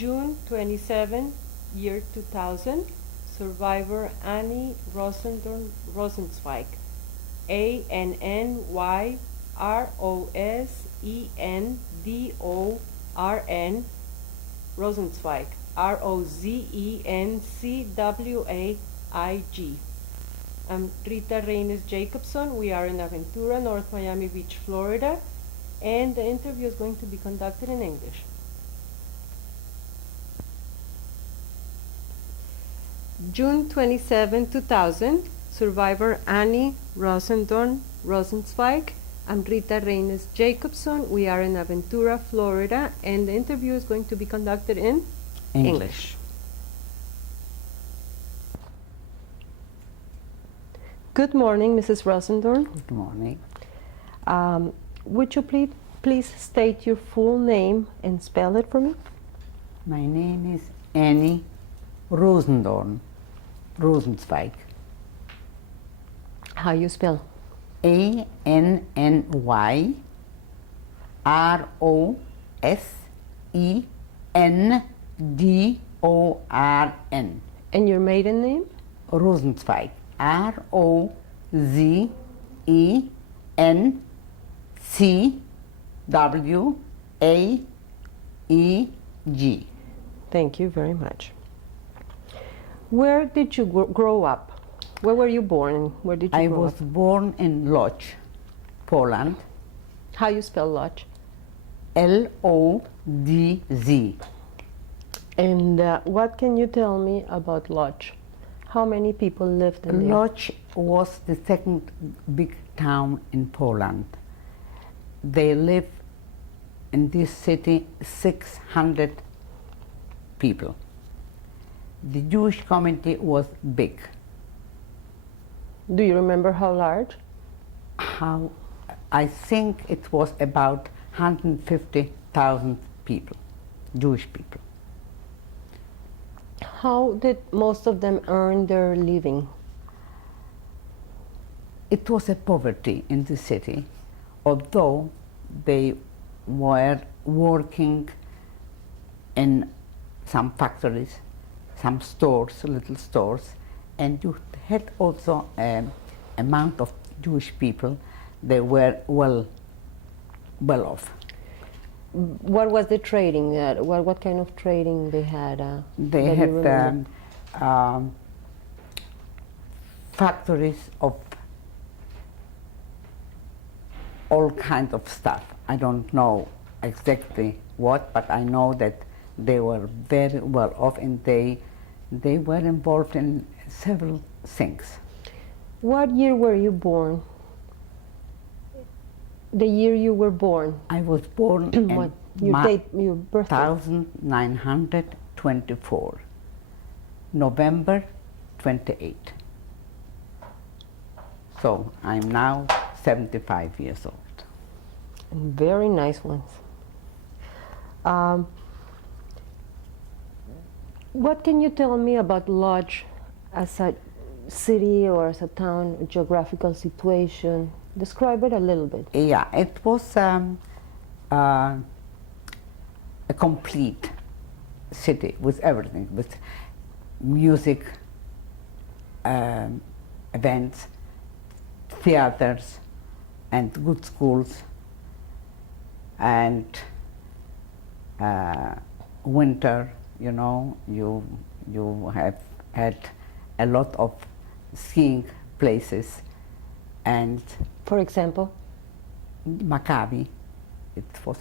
June 27, year 2000, survivor Anny Rosendorn Rosenzweig, Annyrosendorn, Rosenzweig, Rozencwaig. I'm Rita Reynes Jacobson. We are in Aventura, North Miami Beach, Florida, and the interview is going to be conducted in English. June 27, 2000, survivor Anny Rosendorn Rosenzweig. I'm Rita Reynes Jacobson. We are in Aventura, Florida, and the interview is going to be conducted in English. Good morning, Mrs. Rosendorn. Good morning. Would you please state your full name and spell it for me? My name is Anny Rosendorn Rosenzweig. How you spell? Annyrosendorn. And your maiden name? Rosenzweig. Rozencwaeg. Thank you very much. Where did you grow up? Where were you born? Where did you I grow was up? born in Lodz, Poland. How you spell Lodz? Lodz. And what can you tell me about Lodz? How many people lived in there? Lodz was the second big town in Poland. They live in this city 600 people. The Jewish community was big. Do you remember how large? I think it was about 150,000 people, Jewish people. How did most of them earn their living? It was a poverty in the city, although they were working in some factories, some stores, little stores, and you had also an amount of Jewish people. They were well off. What was the trading? What kind of trading they had? They had factories of all kinds of stuff. I don't know exactly what, but I know that they were very well off, and they were involved in several things. What year were you born? The year you were born? I was born in your birthday? 1924, November 28. So I'm now 75 years old. Very nice ones. What can you tell me about Lodz as a city or as a town, a geographical situation? Describe it a little bit. Yeah, it was a complete city with everything, with music, events, theaters, and good schools, and winter, you know, you have had a lot of skiing places. And for example? Maccabi.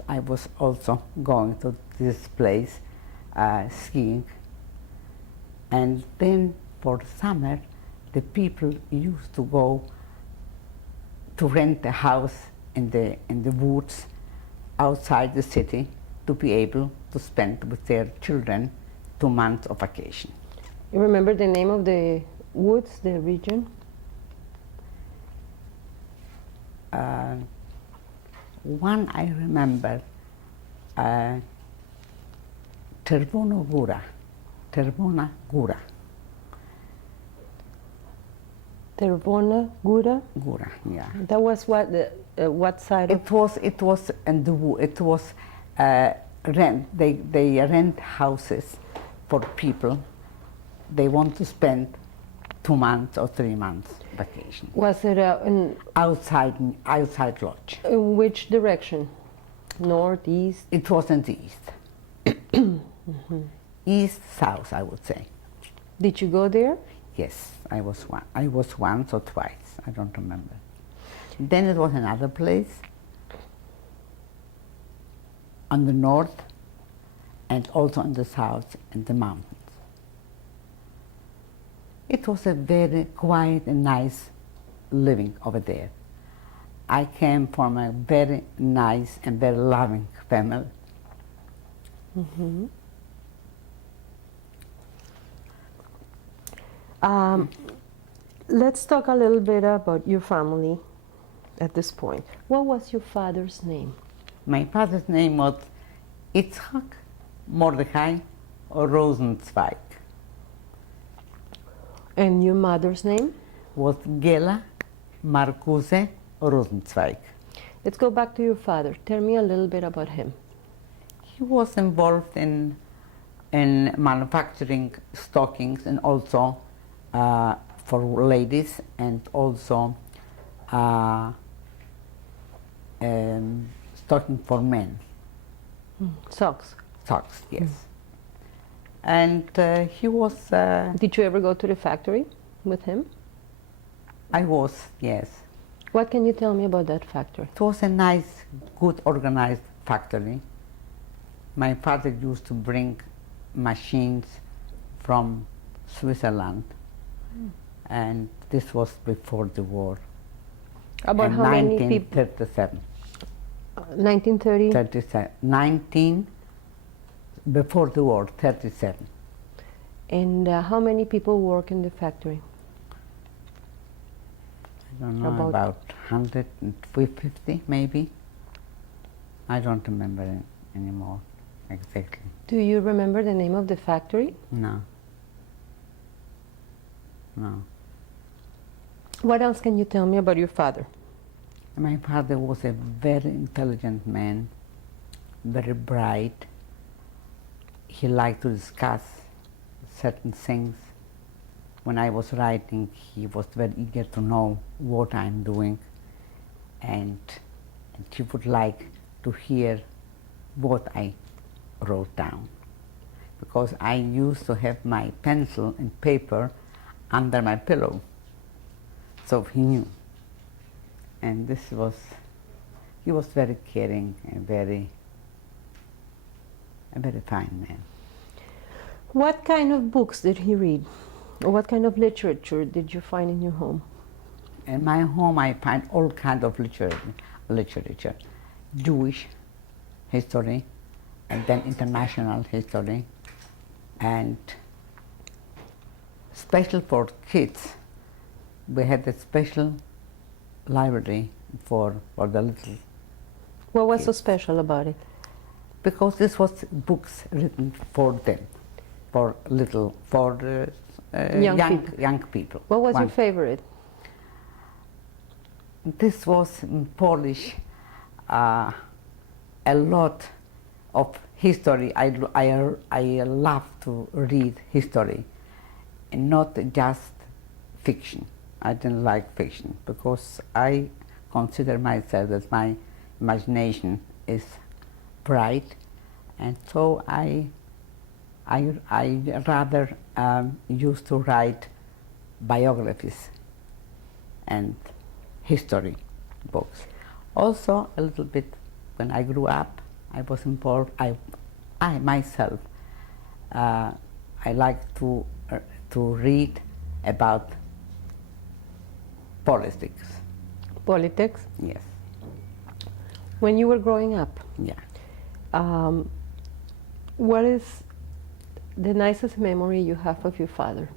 I was also going to this place skiing. And then for summer, the people used to go to rent a house in the woods outside the city to be able to spend with their children 2 months of vacation. You remember the name of the woods, the region? One I remember, Czerwona Góra. Czerwona Góra? Góra, yeah. That was what side? It was in the wood. It was they rent houses for people. They want to spend 2 months or 3 months vacation. Was it outside lodge. in which direction? North, east? It wasn't east. East, south, I would say. Did you go there? Yes, I was once or twice. I don't remember. Then it was another place on the north and also on the south in the mountains. It was a very quiet and nice living over there. I came from a very nice and very loving family. Mm-hmm. Let's talk a little bit about your family at this point. What was your father's name? My father's name was Itzhak Mordechai Rosenzweig. And your mother's name? Was Gela Marcuse Rosenzweig. Let's go back to your father. Tell me a little bit about him. He was involved in manufacturing stockings and also for ladies and also stocking for men. Socks. Socks, yes. And he was... Did you ever go to the factory with him? I was, yes. What can you tell me about that factory? It was a nice, good organized factory. My father used to bring machines from Switzerland, and this was before the war. About how many people? 1937. 1930? 37. 19, before the war, 37. And how many people work in the factory? I don't know, about 150 maybe. I don't remember anymore exactly. Do you remember the name of the factory? No. No. What else can you tell me about your father? My father was a very intelligent man, very bright. He liked to discuss certain things. When I was writing, he was very eager to know what I'm doing, and he would like to hear what I wrote down. Because I used to have my pencil and paper under my pillow, so he knew. And he was very caring and very fine man. What kind of books did he read? Or what kind of literature did you find in your home? In my home I find all kinds of literature. Jewish history, and then international history, and special for kids. We had a special library for the little What was so kids. special about it? Because this was books written for them, for young people. What was your favorite? This was in Polish, a lot of history. I love to read history, and not just fiction. I didn't like fiction because I consider myself that my imagination is bright, and so I rather used to write biographies and history books. Also, a little bit when I grew up, I was involved. I myself, I like to read about politics. Politics? Yes. When you were growing up, Yeah. what is the nicest memory you have of your father?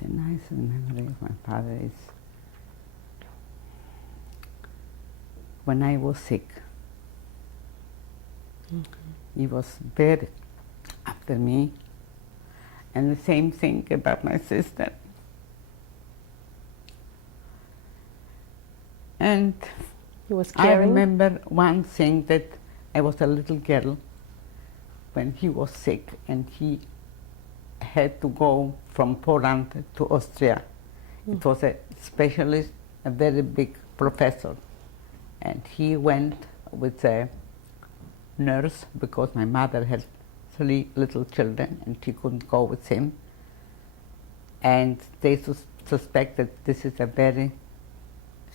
The nicest memory of my father is when I was sick. He was very after me, and the same thing about my sister. And was I caring? remember one thing that I was a little girl when he was sick and he had to go from Poland to Austria. It was a specialist, a very big professor. And he went with a nurse because my mother had 3 little children and she couldn't go with him. And they suspected this is a very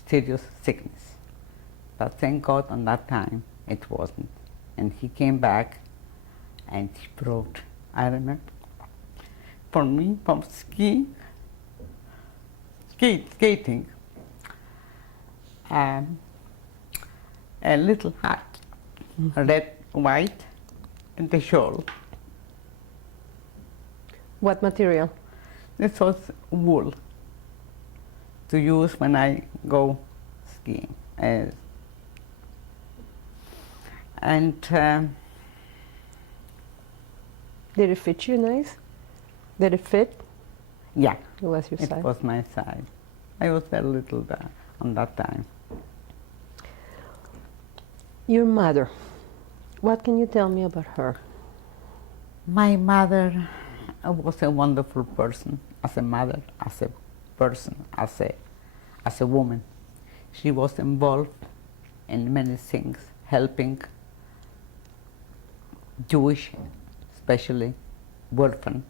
serious sickness. But thank God on that time it wasn't. And he came back and he brought, I remember, for me from skating, a little hat, red, white, and a shawl. What material? This was wool to use when I go skiing. Did it fit you nice? Did it fit? Yeah, It was your it size. was my size. I was very little on that time. Your mother. What can you tell me about her? My mother was a wonderful person, as a mother, as a person, as a woman. She was involved in many things, helping Jewish, especially orphans.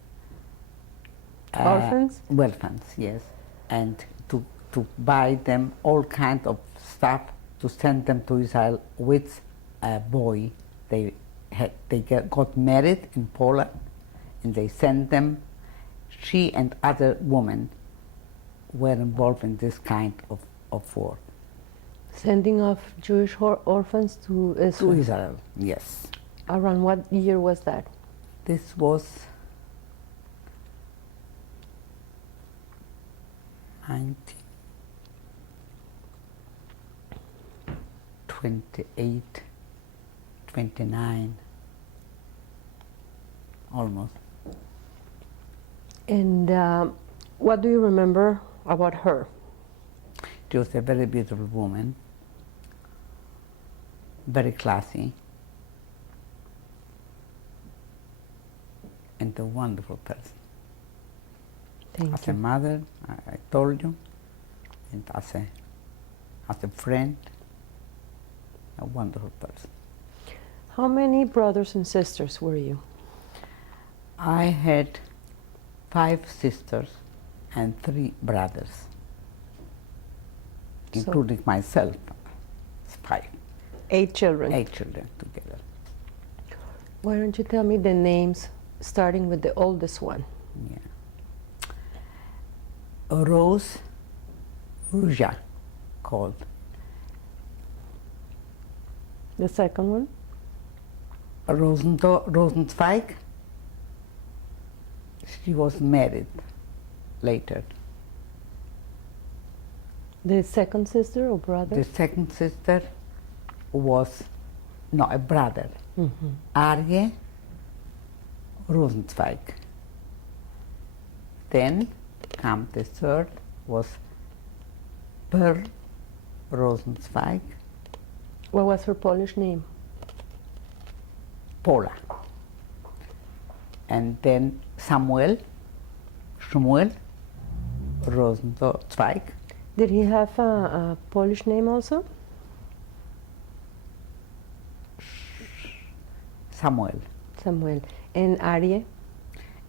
Orphans? Orphans, yes, and to buy them all kinds of stuff to send them to Israel with a boy. They got married in Poland, and they sent them. She and other women were involved in this kind of work. Sending off Jewish orphans to Israel. To Israel, yes. Around what year was that? This was 1928, 29, almost. And what do you remember about her? She was a very beautiful woman, very classy, and a wonderful person. Thank As you. a mother, I told you, and as a friend, a wonderful person. How many brothers and sisters were you? I had 5 sisters and 3 brothers, So- including myself. It's 5, 8 children. 8 children together. Why don't you tell me the names, starting with the oldest one? Yeah. Ruja, called. The second one? Rosenzweig. She was married later. The second sister or brother? The second sister was a brother, Mhm. Arje Rosenzweig. Then come the third was Pearl Rosenzweig, What was her Polish name? Pola. And then Shmuel Rosenzweig, Did he have a Polish name also? Samuel, Samuel. And Arye?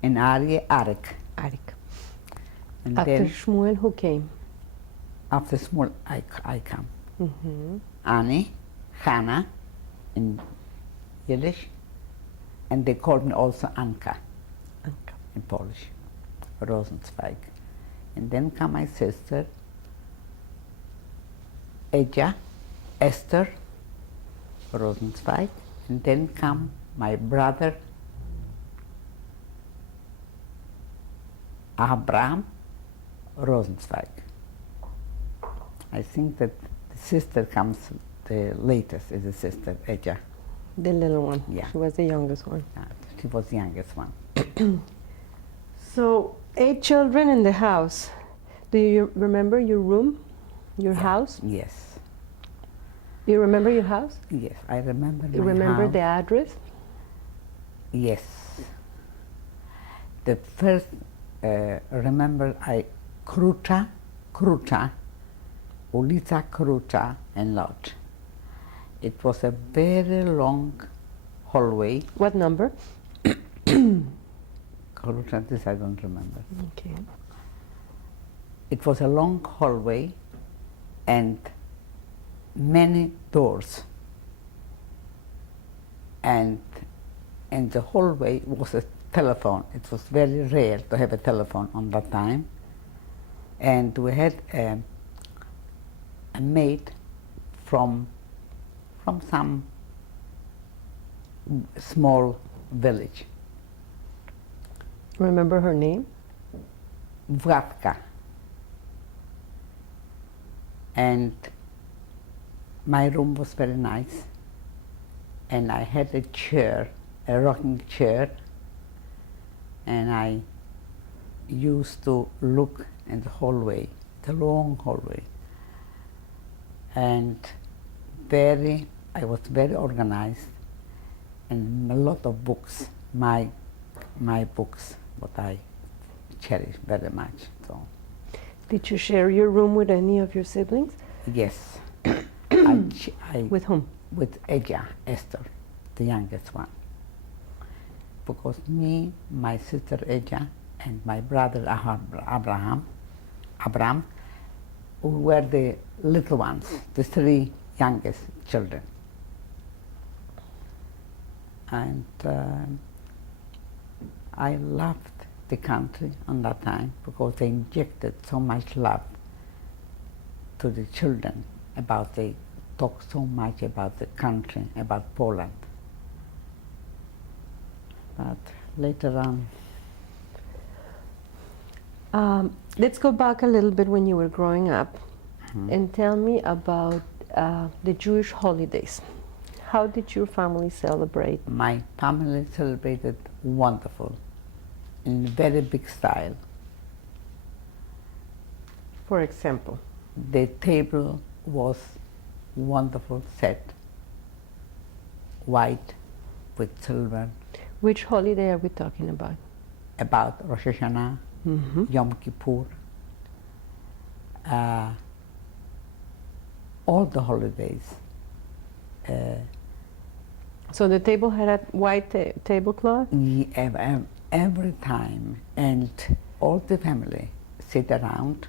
and Arje Arek. Arik. And After then Shmuel, who came? after Shmuel I come. Mm-hmm. Anny, Hannah in Yiddish, and they called me also Anka in Polish, Rosenzweig. And then come my sister, Esther Rosenzweig, and then come my brother, Abraham Rosenzweig. I think that the sister comes the latest, is the sister, Eja. The little one. Yeah. She was the youngest one. She was the youngest one. So, 8 children in the house. Do you remember your room? Your house? Yes. You remember your house? Yes, I remember You my remember house. the address? Yes. The first, remember Kruta, ulica Kruta and Lodge. It was a very long hallway. What number? Kruta, this I don't remember. Okay. It was a long hallway and many doors. And in the hallway was a telephone. It was very rare to have a telephone on that time. And we had a maid from some small village, Remember her name? Vratka. And my room was very nice. And I had a chair, a rocking chair, and I used to look in the hallway, the long hallway. And I was very organized, and a lot of books, my books, what I cherish very much. So, Did you share your room with any of your siblings? yes, With whom? with Esther, the youngest one. Because me, my sister Eja, and my brother Abraham, we were the little ones, the three youngest children. And I loved the country on that time because they injected so much love to the children they talk so much about the country, about Poland. But later on, Let's go back a little bit when you were growing up and tell me about the Jewish holidays. How did your family celebrate? my family celebrated wonderful, in very big style. For example, The table was wonderful set, white with silver, which holiday are we talking about? about Rosh Hashanah, Yom Kippur, all the holidays. So the table had a white tablecloth? Every time, and all the family sit around,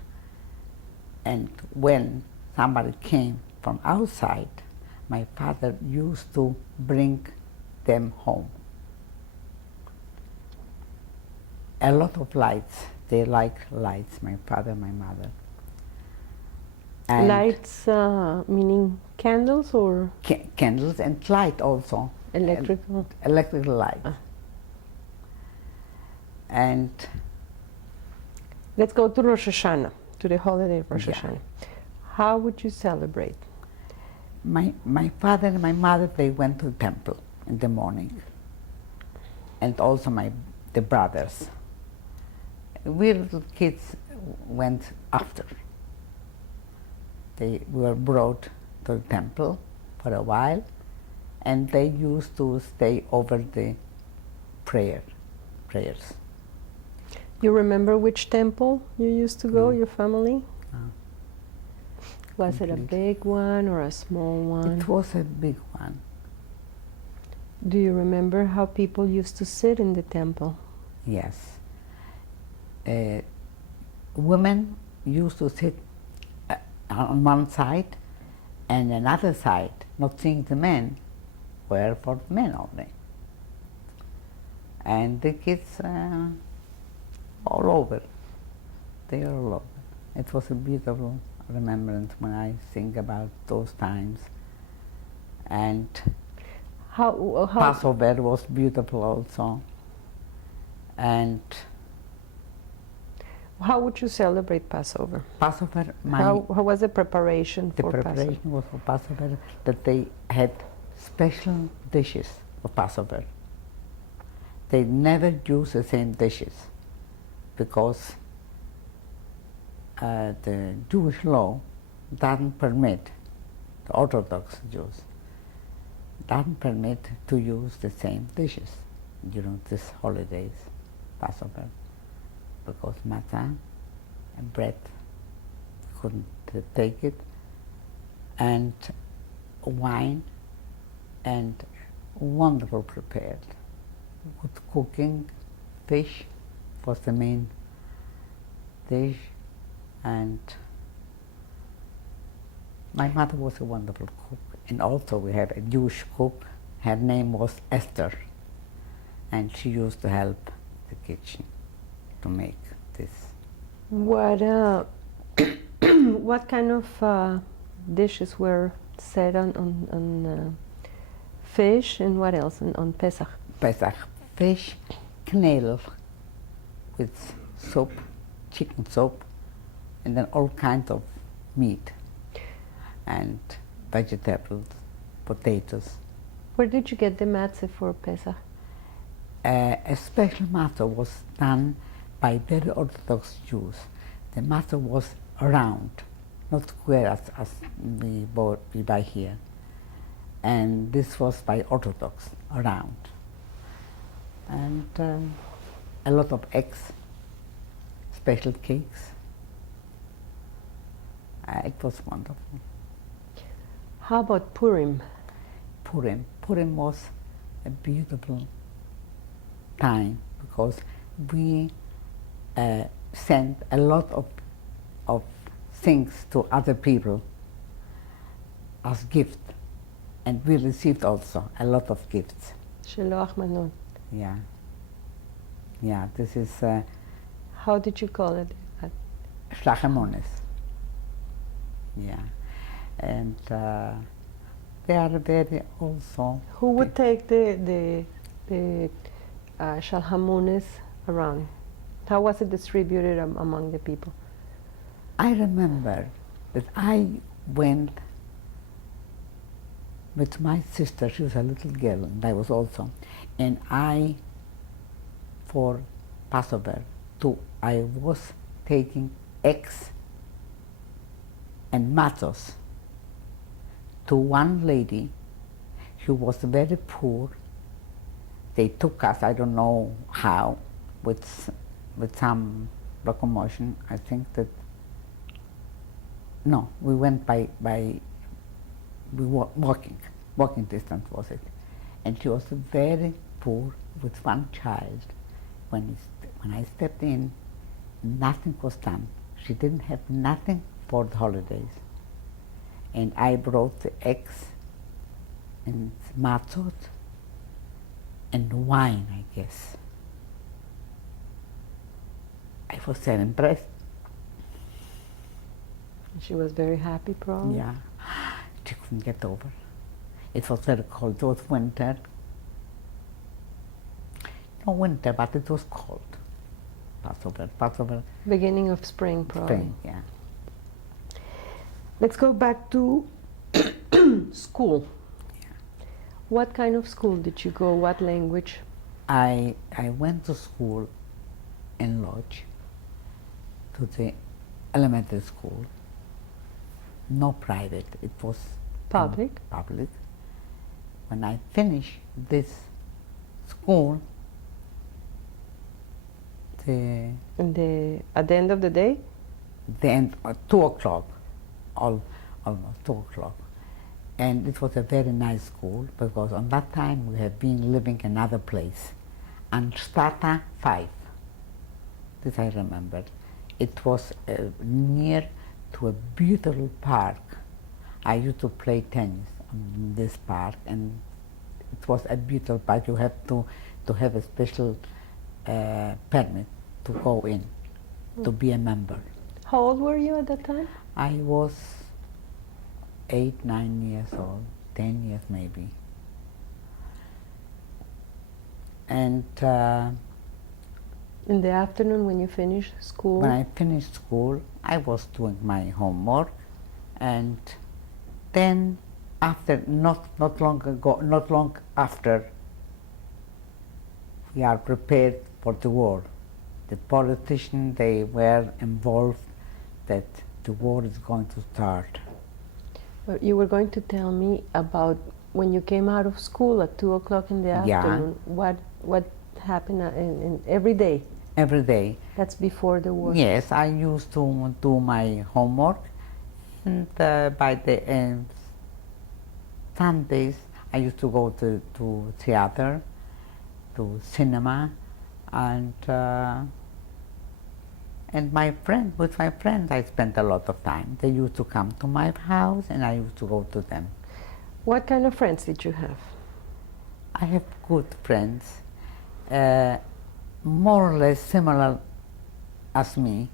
and when somebody came from outside, my father used to bring them home. A lot of lights. They like lights, my father, my mother. And Lights meaning candles or candles and light also. electrical? Electrical light. And Let's go to Rosh Hashanah, to the holiday of Rosh Yeah. Hashanah. How would you celebrate? my father and my mother, they went to the temple in the morning. And also the brothers. We little kids went after. They were brought to the temple for a while, and they used to stay over the prayers. You remember which temple you used to go, your family? Was it a Completely. big one or a small one? It was a big one. Do you remember how people used to sit in the temple? Yes. Women used to sit on one side, and another side, not seeing the men, were for men only. And the kids all over. They are all over. It was a beautiful remembrance when I think about those times. And How Passover was beautiful also. And how would you celebrate Passover? Passover, How was the preparation the for preparation Passover? was for Passover, that they had special dishes for Passover. They never use the same dishes because the Jewish law doesn't permit the Orthodox Jews, doesn't permit to use the same dishes during these holidays, Passover, because matzah and bread couldn't take it, and wine and wonderful prepared, good cooking, fish was the main dish, and my mother was a wonderful cook. And also we had a Jewish cook, her name was Esther, and she used to help the kitchen to make this. What what kind of dishes were set on fish, and what else on Pesach? Pesach, fish, knedel with soup, chicken soup, and then all kinds of meat and vegetables, potatoes. Where did you get the matzah for Pesach? A special matzah was done by very Orthodox Jews. The matzah was round, not square as we buy here. And this was by Orthodox, round. And a lot of eggs, special cakes. It was wonderful. How about Purim? Purim was a beautiful time because we sent a lot of things to other people as gift, and we received also a lot of gifts. Sheloach manot. Yeah, this is How did you call it? Shlachemones. Yeah, and they are very also. Who would take the shalhamones around? How was it distributed among the people? I remember that I went with my sister, she was a little girl, and I was also, and I, for Passover, I was taking eggs and matzos to one lady who was very poor. They took us, I don't know how, with some locomotion. I think that, no, we went by we were walking distance was it. And she was very poor with one child. When I stepped in, nothing was done. She didn't have nothing for the holidays. And I brought the eggs and matzot and wine, I guess. I was so impressed. She was very happy, probably. Yeah, she couldn't get over. It was very cold. It was winter. No winter, but it was cold. Passover. Beginning of spring, probably. Spring, yeah. Let's go back to school. Yeah. What kind of school did you go? What language? I went to school in Lodz, to the elementary school. No private, it was Public? Public. When I finished this school, At the end of the day? the end, 2 o'clock, almost 2 o'clock. And it was a very nice school because on that time we had been living in another place, on Strata 5. This I remembered. It was near to a beautiful park. I used to play tennis in this park, and it was a beautiful park. You have to have a special permit to go in, to be a member. How old were you at that time? I was 8, 9 years old, 10 years maybe. And In the afternoon when you finished school? when I finished school, I was doing my homework, and then after, not long after, we are prepared for the war. The politicians, they were involved that the war is going to start. But you were going to tell me about when you came out of school at 2 o'clock in the Yeah. afternoon. What happened in every day? Every day. That's before the war. Yes, I used to do my homework, and by the Sundays I used to go to theater, to cinema, and with my friends I spent a lot of time. They used to come to my house and I used to go to them. What kind of friends did you have? I have good friends, more or less similar as me,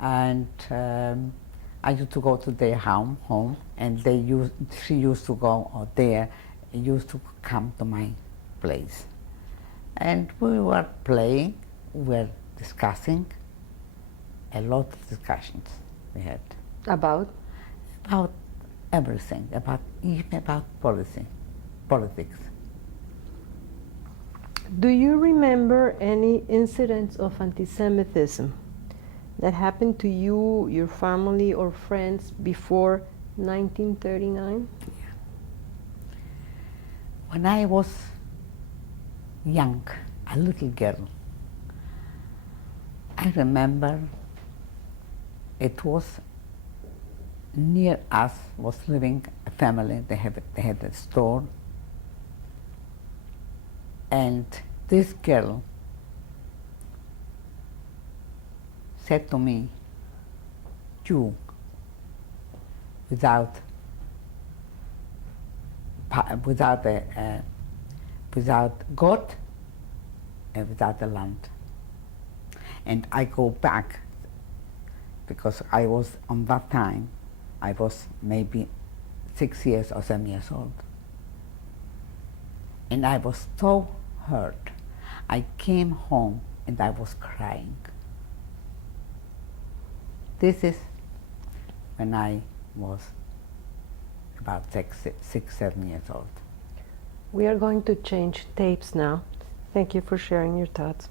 and I used to go to their home, and she used to go used to come to my place, and we were playing, we were discussing, a lot of discussions we had About? everything, even about politics. Do you remember any incidents of anti-Semitism that happened to you, your family, or friends before 1939? When I was young, a little girl, I remember it was near us was living a family. They had a store, and this girl said to me, "You, without God and without the land." And I go back, because I was, on that time, I was maybe 6 years or 7 years old. And I was so hurt. I came home and I was crying. This is when I was about 6, 7 years old. We are going to change tapes now. Thank you for sharing your thoughts.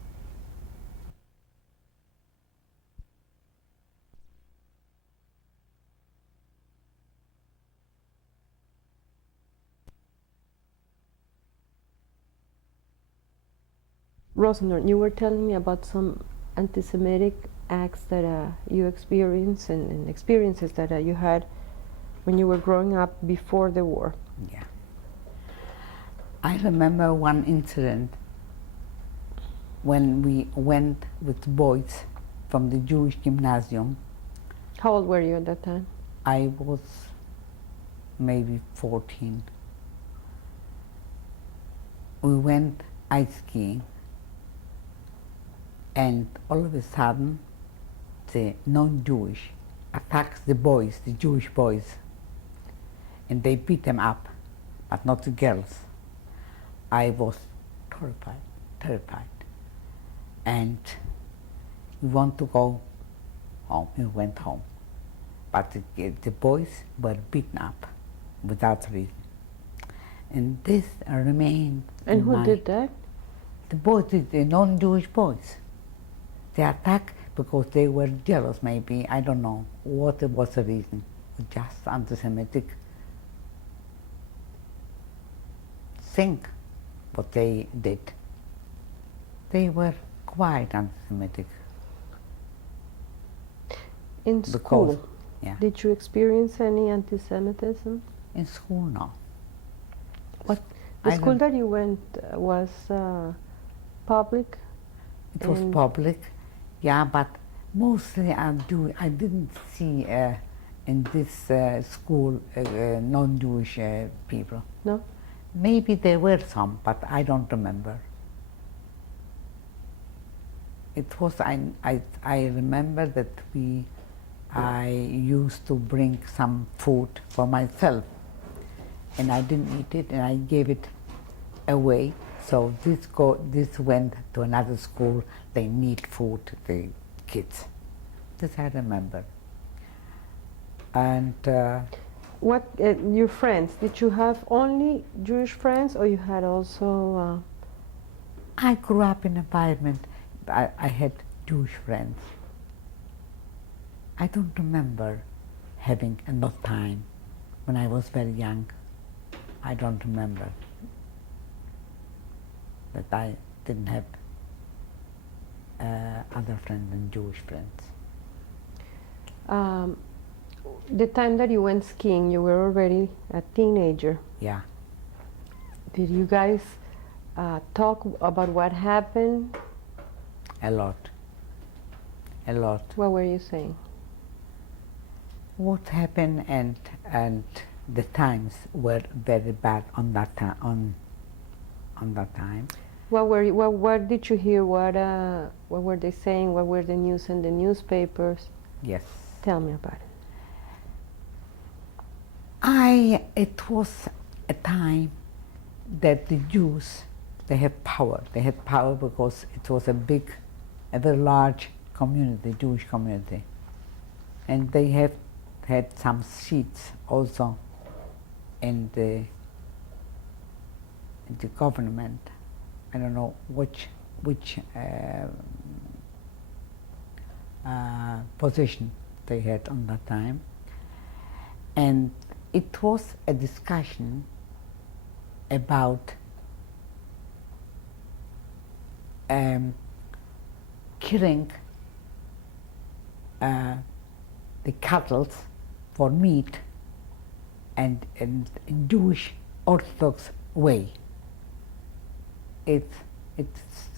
Rosendorn, you were telling me about some anti-Semitic acts that you experienced and experiences that you had when you were growing up before the war. Yeah. I remember one incident when we went with boys from the Jewish gymnasium. How old were you at that time? I was maybe 14. We went ice skiing, and all of a sudden the non-Jewish attacked the boys, the Jewish boys, and they beat them up, but not the girls. I was terrified. And we want to go home. We went home. But the boys were beaten up without reason. And this remained. And who did that? The boys, the non-Jewish boys. They attacked because they were jealous, maybe. I don't know what was the reason. Just anti-Semitic thing, what they did. They were quite anti-Semitic. In school, yeah. Did you experience any anti-Semitism? In school, no. What? The school that you went was public? It was public, yeah, but mostly I didn't see in this school non-Jewish people. No? Maybe there were some, but I don't remember. It was, I remember that I used to bring some food for myself, and I didn't eat it, and I gave it away. So this went to another school. They need food, the kids. This I remember. And what your friends? Did you have only Jewish friends, or you had also? I grew up in an environment. I had Jewish friends. I don't remember having enough time when I was very young. I don't remember that I didn't have other friends than Jewish friends. The time that you went skiing, you were already a teenager. Yeah. Did you guys talk about what happened? A lot. A lot. What were you saying? What happened and the times were very bad on that time. On that time. What did you hear? What were they saying? What were the news in the newspapers? Yes. Tell me about it. It was a time that the Jews, they had power. They had power because it was a very large community, Jewish community. And they have had some seats also in the government. I don't know which position they had on that time. And it was a discussion about killing the cattle for meat and in Jewish Orthodox way. It's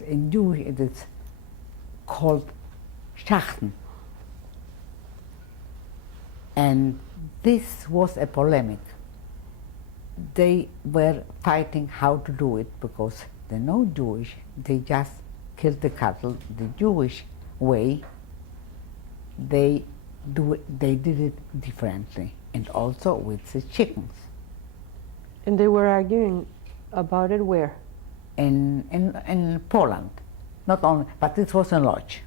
in Jewish it is called Schachten. And this was a polemic. They were fighting how to do it because they're not Jewish. They just killed the cattle the Jewish way. They did it differently, and also with the chickens. And they were arguing about it where? In Poland, not only, but it was in lodge.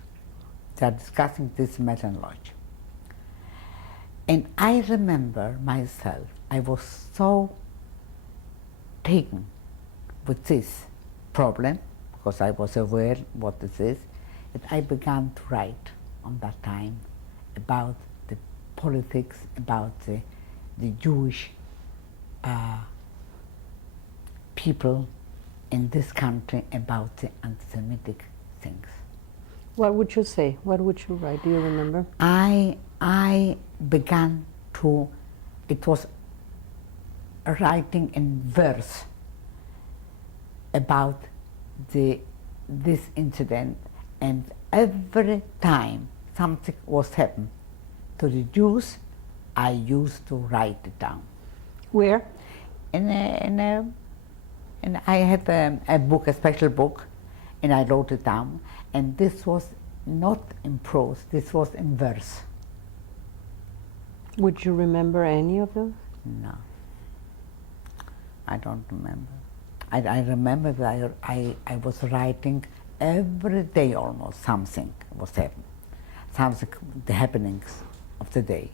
They are discussing this matter in lodge. And I remember myself, I was so taken with this problem, because I was aware what this is, that I began to write on that time about the politics, about the Jewish people in this country, about the anti-Semitic things. What would you say? What would you write? Do you remember? I began to, it was writing in verse about this incident, and every time something was happened to the Jews, I used to write it down. Where? And I had a book, a special book, and I wrote it down. And this was not in prose, this was in verse. Would you remember any of those? No, I don't remember. I remember that I was writing every day almost something was happening, something, the happenings of the day.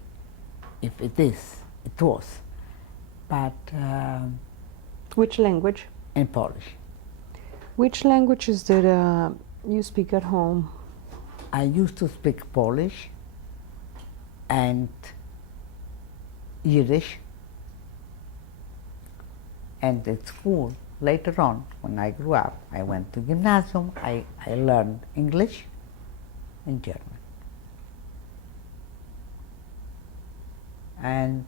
If it is, it was. But Which language? in Polish. Which languages did you speak at home? I used to speak Polish and Yiddish, and at school, later on, when I grew up, I went to gymnasium, I learned English and German. And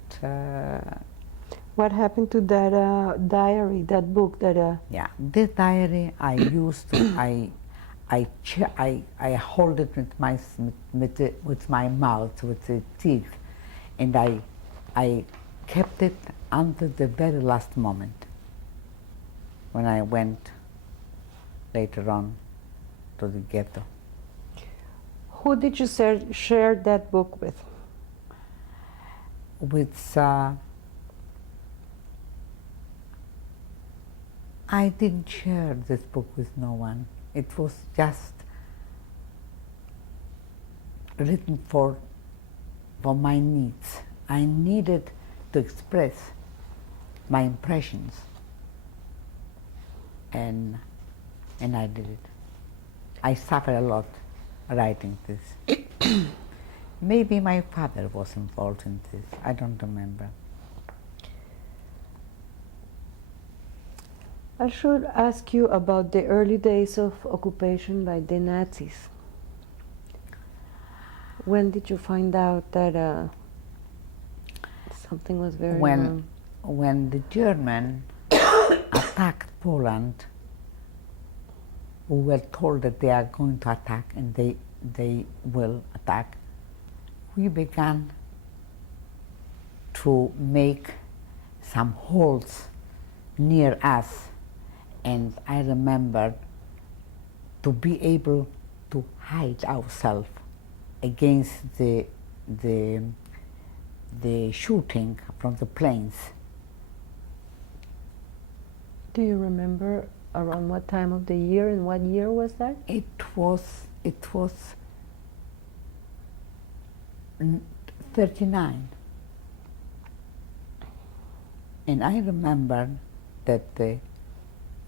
What happened to that diary, that book that? yeah, this diary I used to, I hold it with my mouth, with the teeth, and I kept it until the very last moment when I went later on to the ghetto. Who did you share that book with? With I didn't share this book with no one. It was just written for my needs. I needed to express my impressions, and I did it. I suffered a lot writing this. Maybe my father was involved in this, I don't remember. I should ask you about the early days of occupation by the Nazis. When did you find out that something was very wrong? When the German attacked Poland, we were told that they are going to attack, and they will attack. We began to make some holes near us, and I remember to be able to hide ourselves against the shooting from the planes. Do you remember around what time of the year and what year was that? It was 39. And I remember that the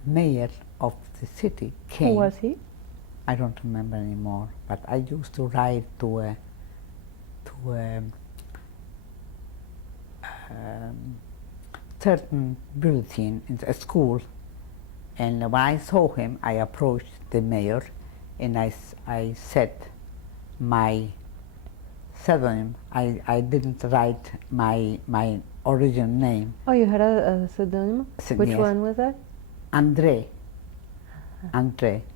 mayor of the city came. Who was he? I don't remember anymore, but I used to write to a certain bulletin in a school, and when I saw him, I approached the mayor, and I said my pseudonym. I didn't write my original name. Oh, you had a pseudonym? Which Yes. one was that? Andre.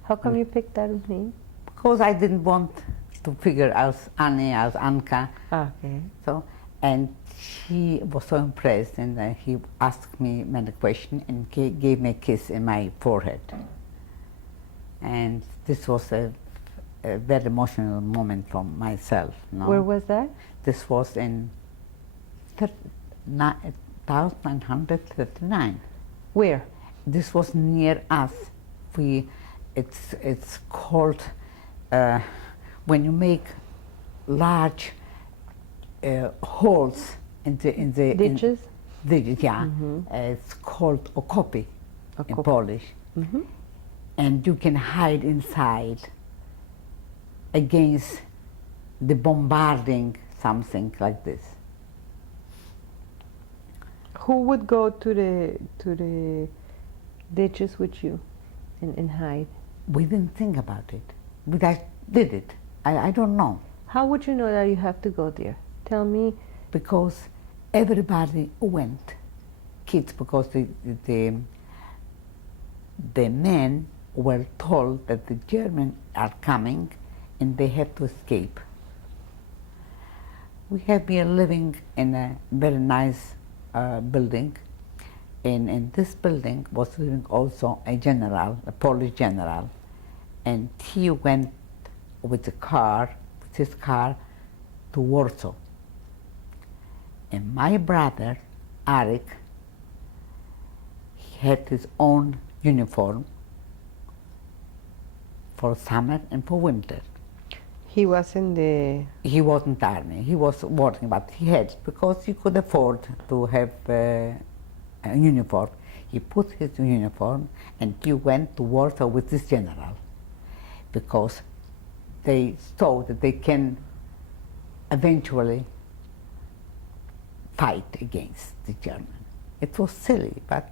How come you picked that name? Because I didn't want to figure out Anny as Anka. Okay. So, and he was so impressed, and he asked me many questions and gave me a kiss in my forehead. And this was a very emotional moment for myself. No? Where was that? This was in 1939. Where? This was near us. It's called when you make large holes in the Ditches? Ditches, yeah. It's called okopy in Polish, and you can hide inside against the bombarding, something like this. Who would go to the ditches with you and hide? We didn't think about it, but I did it. I don't know, How would you know that you have to go there? Tell me. because everybody went, kids, because the men were told that the Germans are coming and they have to escape. We have been living in a very nice building, and in this building was living also a general, a Polish general, and he went with his car to Warsaw. And my brother, Arik, he had his own uniform for summer and for winter. He was in the... He wasn't army, he was working, but he had, because he could afford to have a uniform. He put his uniform and he went to Warsaw with this general, because they saw that they can eventually fight against the German. It was silly, but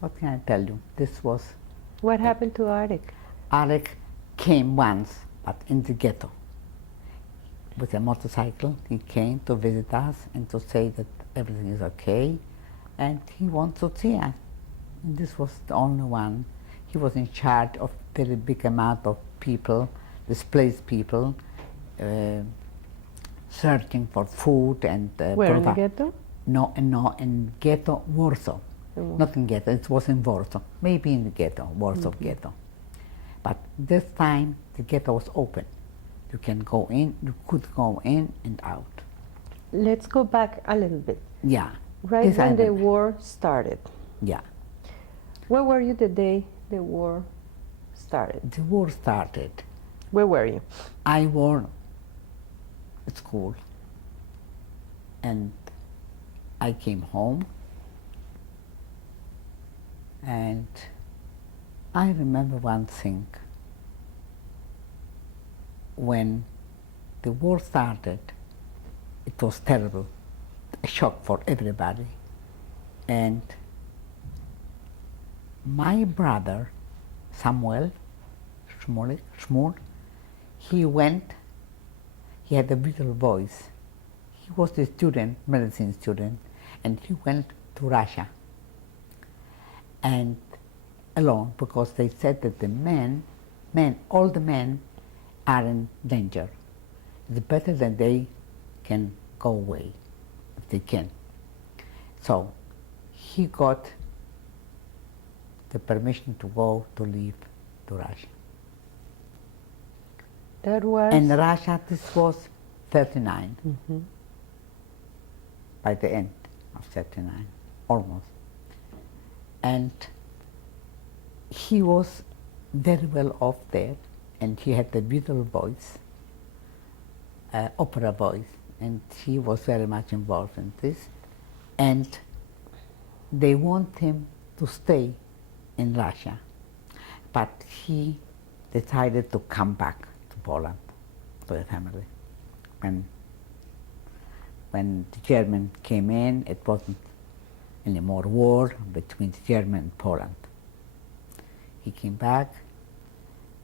what can I tell you? This was... What happened to Arik? Arik came once, but in the ghetto. With a motorcycle, he came to visit us and to say that everything is okay, and he wants to see us. And this was the only one. He was in charge of a very big amount of people, displaced people, searching for food and... Where, in the ghetto? No, in ghetto Warsaw. Not in ghetto, it was in Warsaw. Maybe in the ghetto, Warsaw ghetto. But this time, the ghetto was open. You can go in, you could go in and out. Let's go back a little bit. Yeah. Right This I when the remember. war started. Yeah. Where were you the day the war started? The war started. Where were you? I was at school, and I came home, and I remember one thing. When the war started, it was terrible, a shock for everybody. And my brother, Samuel Shmuel, he had a beautiful voice. He was a student, medicine student, and he went to Russia. And alone, because they said that all the men are in danger. It's better that they can go away, if they can. So he got the permission to leave to Russia. That was? And Russia, this was 39. Mm-hmm. By the end of 39, almost. And he was very well off there, and he had a beautiful voice, opera voice, and he was very much involved in this. And they want him to stay in Russia, but he decided to come back to Poland, to the family. When the German came in, it wasn't any more war between the German and Poland. He came back,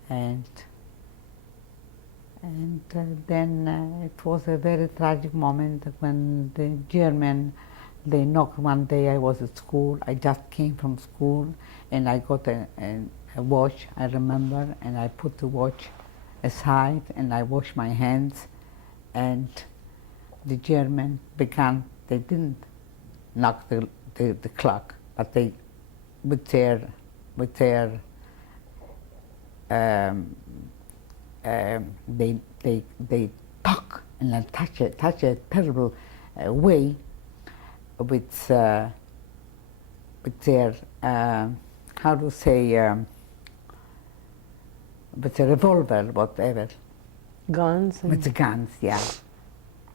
and then it was a very tragic moment when the German, they knocked one day. I was at school. I just came from school, and I got a watch, I remember, and I put the watch aside, and I washed my hands, and the German began, they didn't knock the clock, but they, with their they talk in such a terrible way with their how to say with a revolver, whatever. Guns? With the guns, yeah.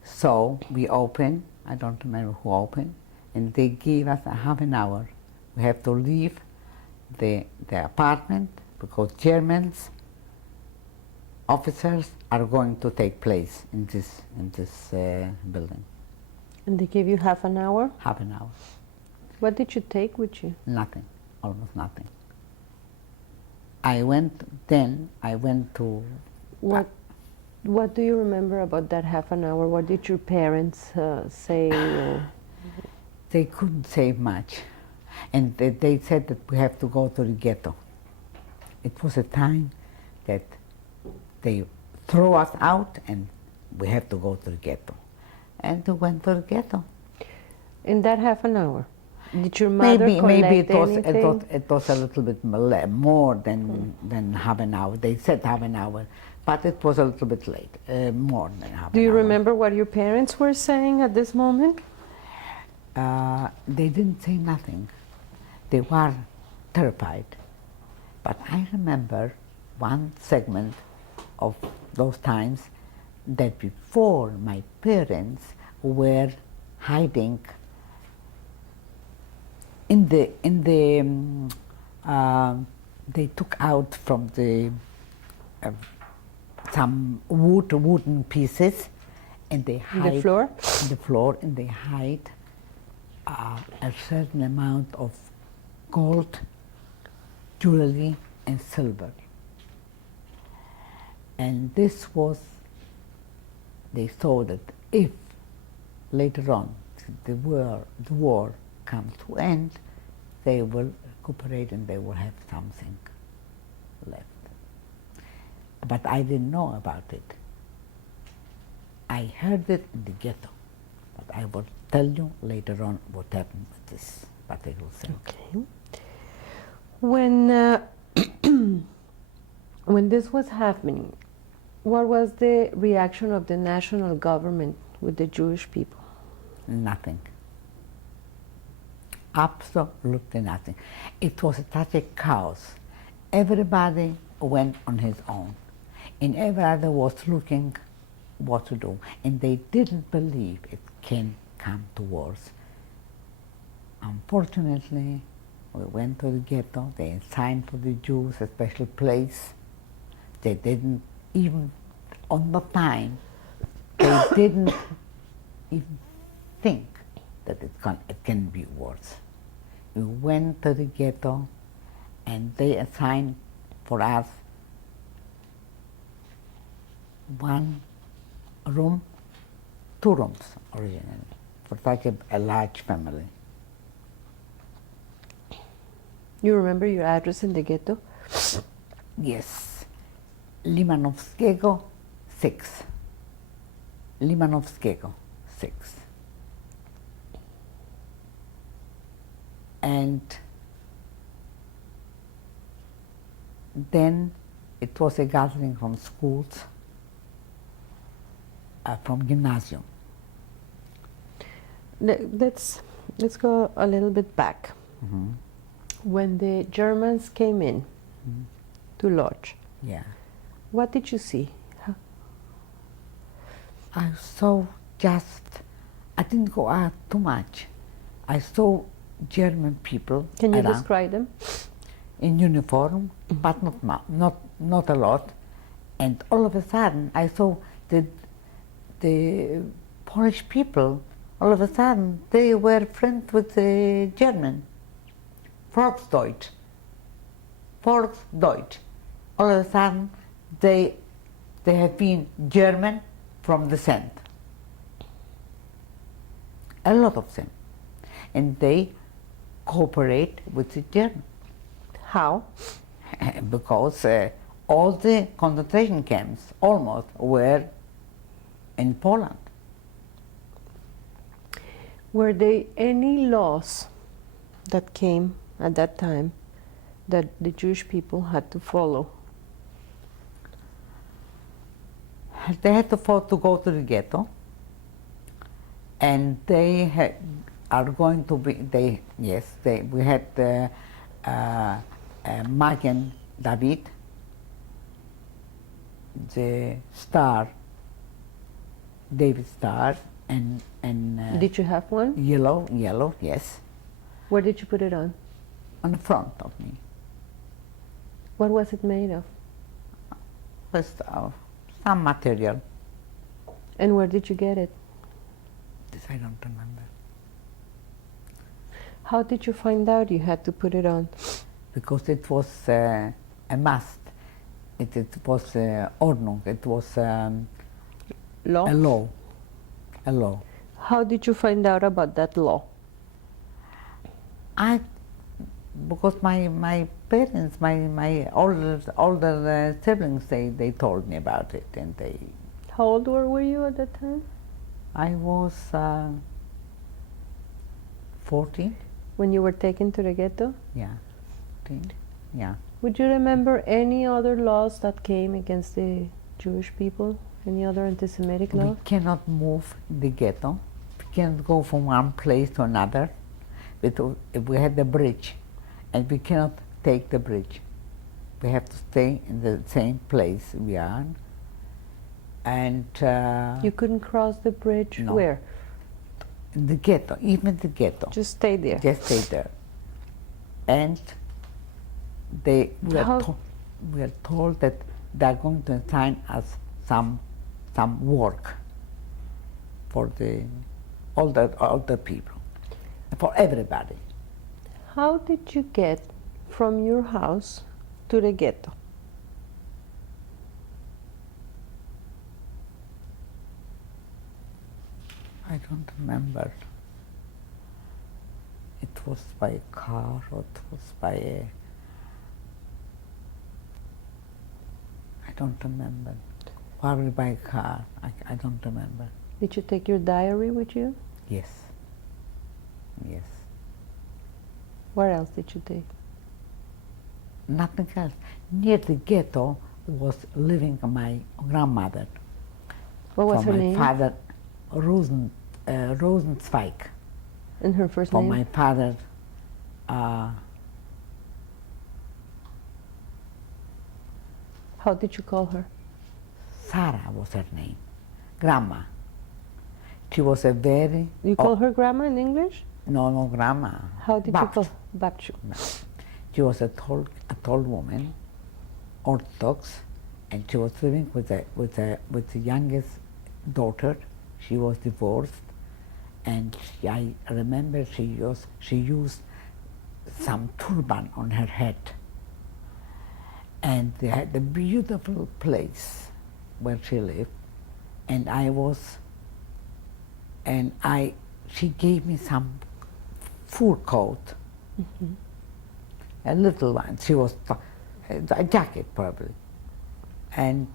So we opened, I don't remember who opened, and they gave us a half an hour. We have to leave the apartment because Germans officers are going to take place in this building. And they gave you half an hour? Half an hour. What did you take with you? Nothing, almost nothing. I went to... What do you remember about that half an hour? What did your parents say? They couldn't say much. And they said that we have to go to the ghetto. It was a time that they throw us out and we have to go to the ghetto. And we went to the ghetto. In that half an hour? Did your mother collect anything? It was a little bit more than half an hour. They said half an hour, but it was a little bit late, more than half an hour. Do you remember what your parents were saying at this moment? They didn't say nothing. They were terrified. But I remember one segment of those times that before my parents were hiding they took out from the some wooden pieces, and they hide the floor. The floor, and they hide a certain amount of gold, jewelry, and silver. And this was, they thought that if later on the war comes to end, they will recuperate and they will have something left. But I didn't know about it. I heard it in the ghetto, but I will tell you later on what happened with this particular thing. Okay. When when this was happening, what was the reaction of the national government with the Jewish people? Nothing. Absolutely nothing. It was such a chaos. Everybody went on his own, and everybody was looking what to do, and they didn't believe it can come to wars. Unfortunately, we went to the ghetto. They assigned for the Jews a special place. They didn't even, on the time, they didn't even think that it can be worse. We went to the ghetto, and they assigned for us one room, 2 rooms originally, for such a large family. You remember your address in the ghetto? Yes, Limanowskiego 6. Limanowskiego 6. And then it was a gathering from schools, from gymnasium. Let's go a little bit back. Mm-hmm. When the Germans came in to Lodz, Yeah. what did you see? I saw I didn't go out too much. I saw German people Can you around describe them? in uniform, but not a lot. And all of a sudden, I saw the Polish people. All of a sudden, they were friends with the German. Volksdeutsch. Volksdeutsch. All of a sudden, they have been German from descent. A lot of them. And they cooperate with the German. How? Because all the concentration camps almost were in Poland. Were there any laws that came at that time that the Jewish people had to follow? They had to go to the ghetto, and they are going to be. We had Magen David, the star, David star, and Did you have one? yellow, yes, Where did you put it on? on the front of me. What was it made of? Was some material. And where did you get it? This I don't remember. How did you find out you had to put it on? Because it was a must. It was Ordnung. It was Law? a law. A law. How did you find out about that law? Because my parents, my older siblings, they told me about it, and How old were you at that time? I was 14. When you were taken to the ghetto? Yeah, 14. Yeah. Would you remember any other laws that came against the Jewish people? Any other anti-Semitic We laws? cannot move the ghetto. We cannot go from one place to another. If we had the bridge, and we cannot take the bridge. We have to stay in the same place we are. And You couldn't cross the bridge? No. Where? in the ghetto, even the ghetto, Just stay there. just stay there. And we are told that they are going to assign us some work for the older people, for everybody. How did you get from your house to the ghetto? I don't remember. It was by a car, or it was by a... I don't remember. Probably by a car. I don't remember. Did you take your diary with you? Yes. Yes. Where else did you take? Nothing else. Near the ghetto was living my grandmother. What was her my name? father, Rosenzweig. And her first For name? my father, How did you call her? Sarah was her name. Grandma. She was a very... You call her grandma in English? No, grandma. How did you call Babciu. Babciu? She was a tall woman, Orthodox, and she was living with the youngest daughter. She was divorced, and I remember she used some turban on her head. and they had a beautiful place where she lived, and she gave me some fur coat, a little one. She was a jacket probably, and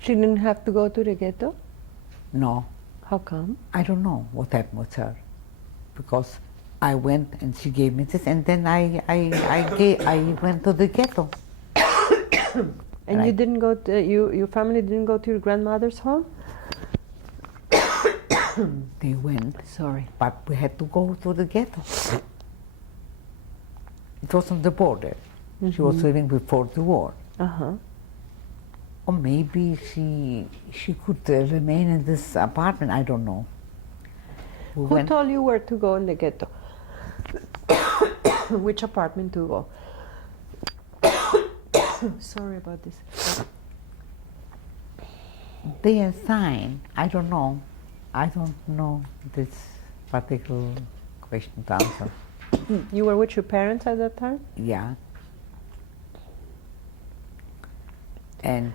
She didn't have to go to the ghetto? no, How come? I don't know what happened with her, because I went and she gave me this, and then I went to the ghetto. And you Right. didn't go to, your family didn't go to your grandmother's home? They went, Sorry. but we had to go to the ghetto. It was on the border. She was living before the war. Uh-huh. Or maybe she could remain in this apartment, I don't know. We Who went- told you where to go in the ghetto? Which apartment to go? Sorry about this. They assigned, I don't know. I don't know this particular question to answer. You were with your parents at that time? Yeah. And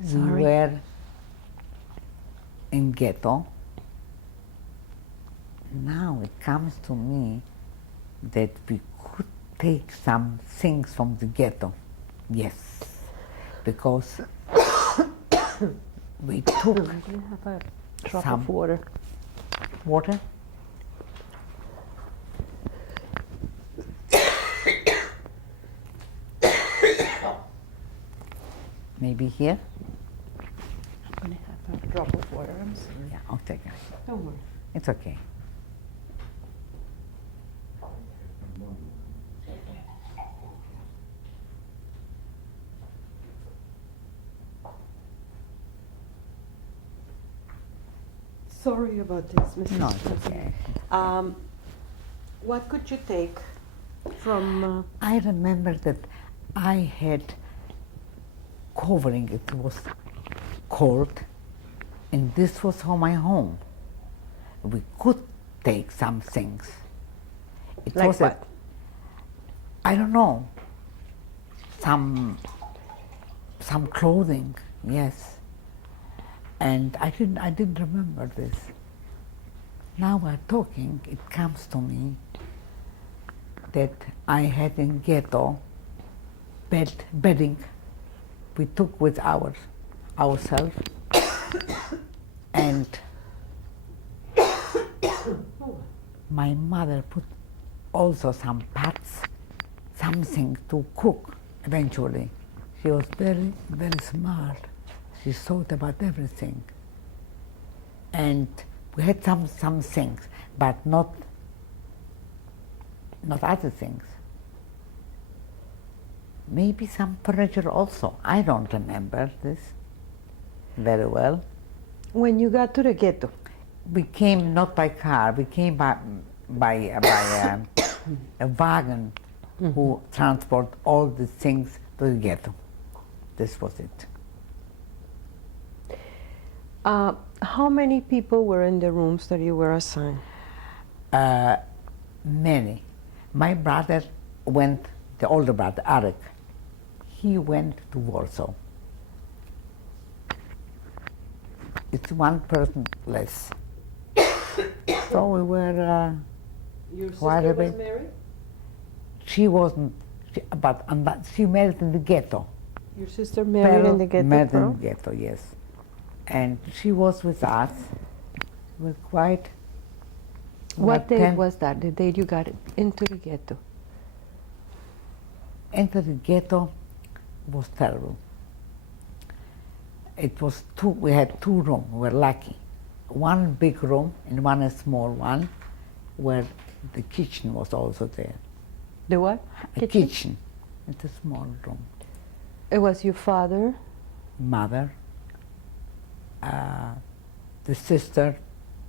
we Sorry. were in ghetto. Now it comes to me that we could take some things from the ghetto. Yes, because we took I didn't have a drop Some. of water. water. Maybe here? I'm gonna have a drop of water. I'm sorry. Yeah, I'll take it. Don't worry. It's okay. Sorry about this, Mrs. No, it's President. okay. What could you take from? I remember that I had covering, it was cold, and this was for my home. We could take some things. It Like was what? I don't know, some clothing, yes. And I didn't remember this. Now we're talking, it comes to me that I had in ghetto bedding we took with ourselves, and my mother put also some pots, something to cook eventually. She was very, very smart. She thought about everything. And we had some things, but not other things. Maybe some furniture also. I don't remember this very well. When you got to the ghetto, We came not by car, we came by a wagon who transport all the things to the ghetto. This was it. how many people were in the rooms that you were assigned? Many. My brother went, the older brother, Arek, he went to Warsaw. It's one person less. So we were, Your Quite a bit. married? she wasn't, but she married in the ghetto. Your sister married in the ghetto? Married in Pearl? the ghetto, yes. And she was with us. She was quite. What about date 10 was that? The date you got into the ghetto? Enter the ghetto was terrible. It was we had two rooms, we were lucky. One big room and one small one, where the kitchen was also there. The what? A kitchen. It's a small room. It was your father? Mother, the sister,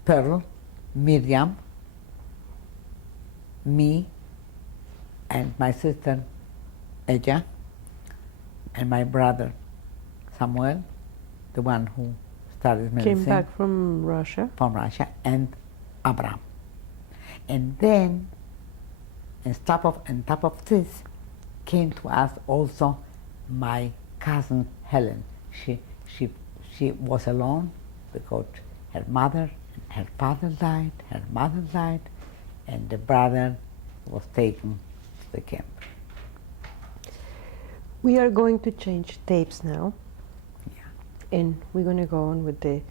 Pearl, Miriam, me, and my sister, Eja, and my brother, Samuel, the one who studied medicine Came back from Russia? from Russia, and Abraham. And then, on top of this, came to us also my cousin Helen. She was alone because her mother and her father died, her mother died, and the brother was taken to the camp. We are going to change tapes now, Yeah. and we're going to go on with the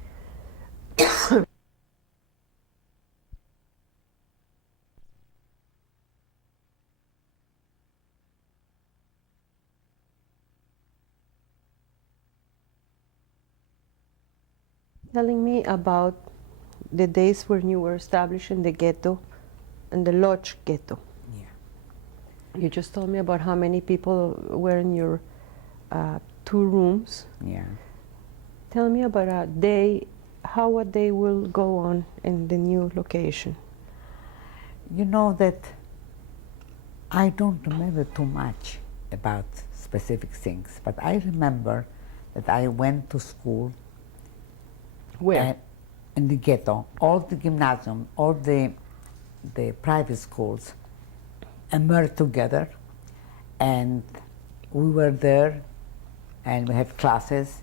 telling me about the days when you were established in the ghetto, in the Lodge ghetto. Yeah. You just told me about how many people were in your 2 rooms. Yeah. Tell me about a day, how a day will go on in the new location. You know that I don't remember too much about specific things, but I remember that I went to school. Where? In the ghetto, all the gymnasium, all the private schools merged together, and we were there, and we had classes,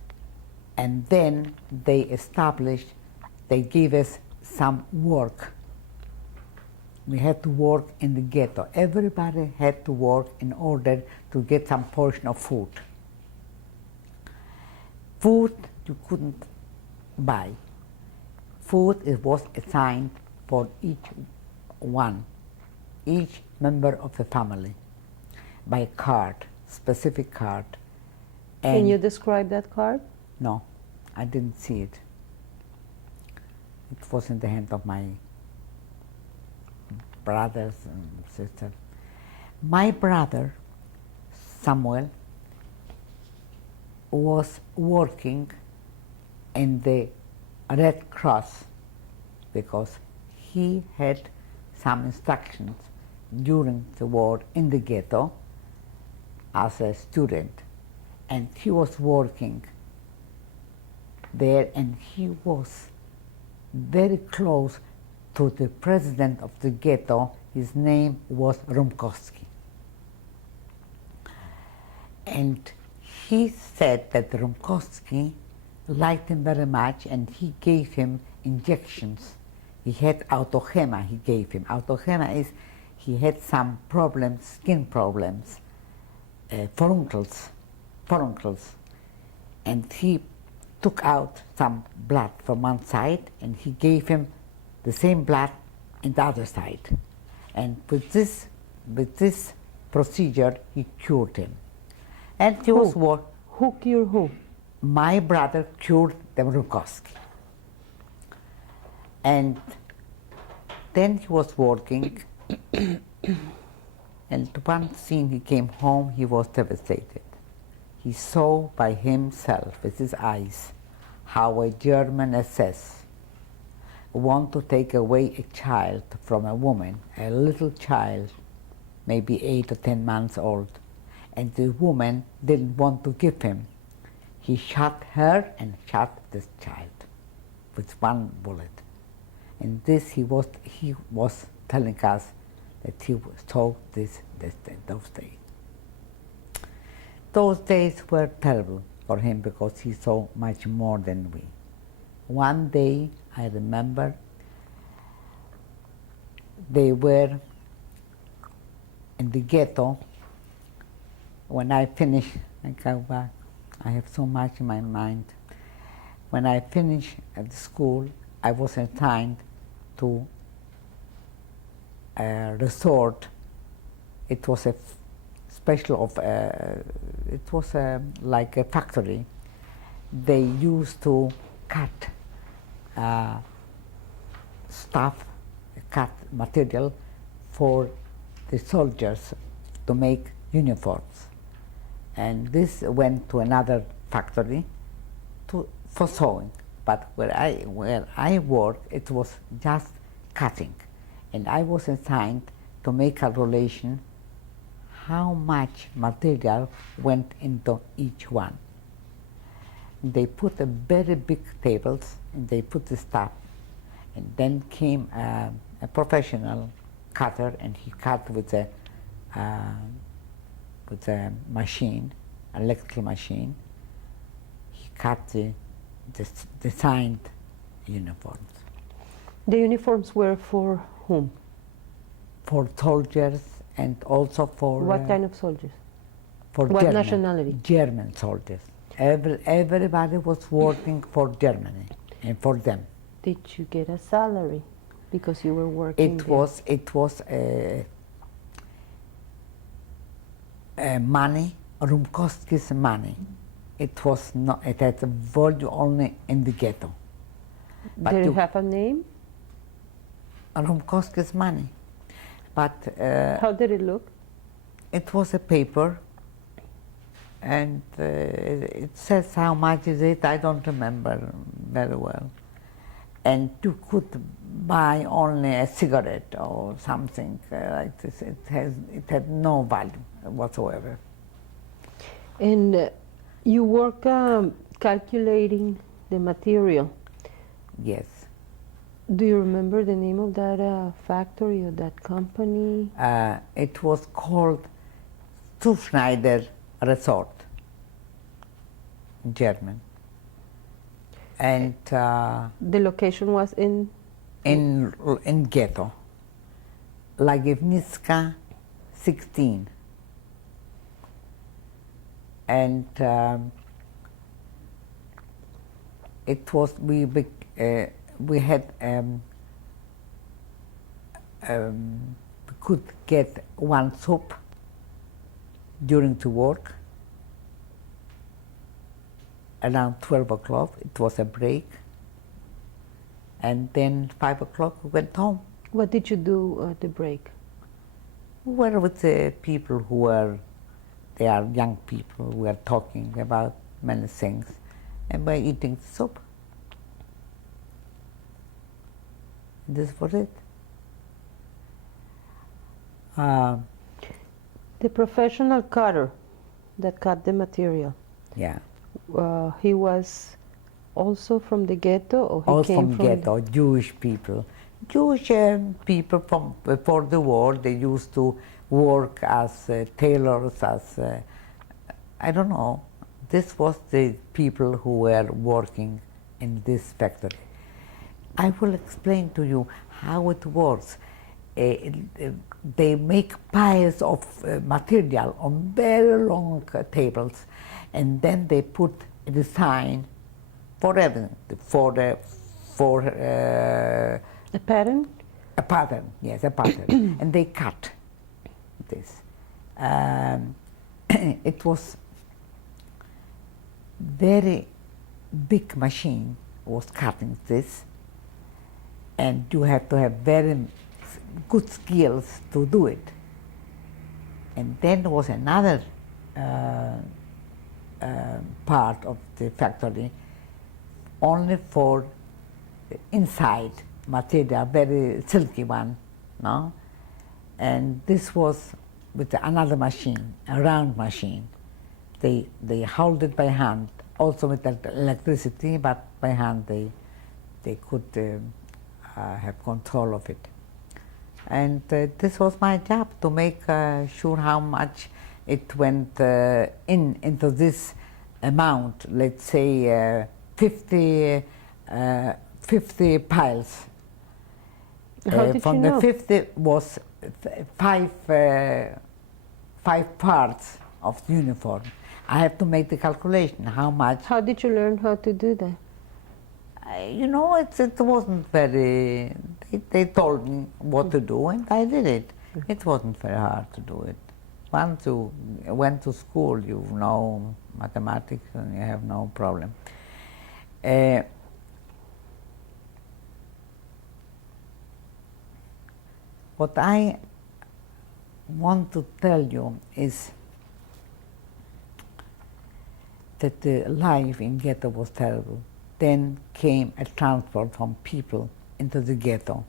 and then they gave us some work. We had to work in the ghetto. Everybody had to work in order to get some portion of food. Food you couldn't buy. Food was assigned for each one, each member of the family, by a card, specific card. Can you describe that card? No, I didn't see it. It was in the hand of my brothers and sisters. My brother, Samuel, was working in the Red Cross because he had some instructions during the war in the ghetto as a student, and he was working there, and he was very close to the president of the ghetto. His name was Rumkowski. And he said that Rumkowski liked him very much, and he gave him injections. He had autogema, he gave him. Autogema is, he had some problems, skin problems, furuncles, and he took out some blood from one side, and he gave him the same blood in the other side. And with this procedure, he cured him. And he was Who cured who? My brother cured the Rumkowski. And then he was working, and one scene he came home, he was devastated. He saw by himself with his eyes how a German SS want to take away a child from a woman, a little child, maybe 8 or 10 months old, and the woman didn't want to give him. He shot her and shot this child with one bullet. And this he was telling us that he saw those days. Those days were terrible for him because he saw much more than we. One day, I remember, they were in the ghetto. When I finished, I go back, I have so much in my mind. When I finished at the school, I was assigned to a resort. It was a it was like a factory. They used to cut cut material for the soldiers to make uniforms. And this went to another factory for sewing. But where I worked, it was just cutting. And I was assigned to make calculation how much material went into each one. They put a very big tables, and they put the stuff, And then came a professional cutter, and he cut with a machine, electrical machine. He cut the designed uniforms. The uniforms were for whom? For soldiers and also for... What kind of soldiers? For What German, nationality? German soldiers. Everybody was working for Germany and for them. Did you get a salary because you were working It was money, Rumkowski's money. It was not. It had a value only in the ghetto. But Did it have a name? Rumkowski's money, but How did it look? it was a paper, and it says how much is it. I don't remember very well. And you could buy only a cigarette or something like this. It had no value whatsoever. And you work calculating the material. Yes. Do you remember the name of that factory or that company? It was called Zuschneider Resort in German. And The location was in in ghetto, Lagewnicka 16. And it was, we had, we could get one soup during the work. Around 12 o'clock, it was a break. And then 5 o'clock, we went home. What did you do at the break? We were with the people who were, they are young people, we were talking about many things, and we're eating soup. This was it. The professional cutter that cut the material, Yeah. he was also from the ghetto, or he All came from ghetto, Jewish people. Jewish people from before the war, they used to work as tailors, as, I don't know. This was the people who were working in this factory. I will explain to you how it works. They make piles of material on very long tables, and then they put a design for everything, for a pattern? a pattern, yes, a pattern. And they cut this. It was very big machine was cutting this, and you have to have very good skills to do it. And then there was another part of the factory only for the inside material, very silky one, no? And this was with another machine, a round machine. They hold it by hand, also with electricity, but by hand they could have control of it. And this was my job, to make sure how much it went into this amount, let's say 50 piles. How did from you the know? 50 was five parts of the uniform. I have to make the calculation, how much. How did you learn how to do that? You know, it wasn't very, they told me what to do, and I did it. It wasn't very hard to do it. Once you went to school, you know mathematics, and you have no problem. What I want to tell you is that the life in ghetto was terrible. Then came a transport from people into the ghetto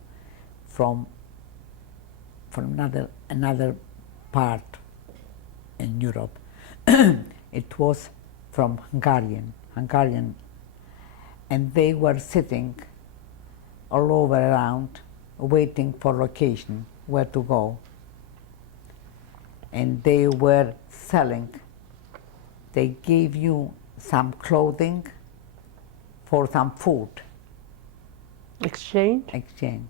from another part in Europe. It was from Hungarian, and they were sitting all over around, waiting for location, where to go. And they were selling. They gave you some clothing for some food. Exchange? Exchange.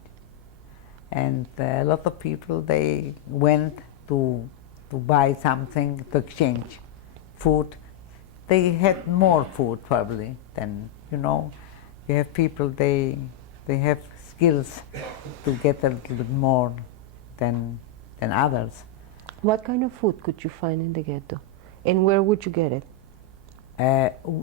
And a lot of people, they went to buy something to exchange food. They had more food probably than, you know, you have people, they have skills to get a little bit more than others. What kind of food could you find in the ghetto? And where would you get it?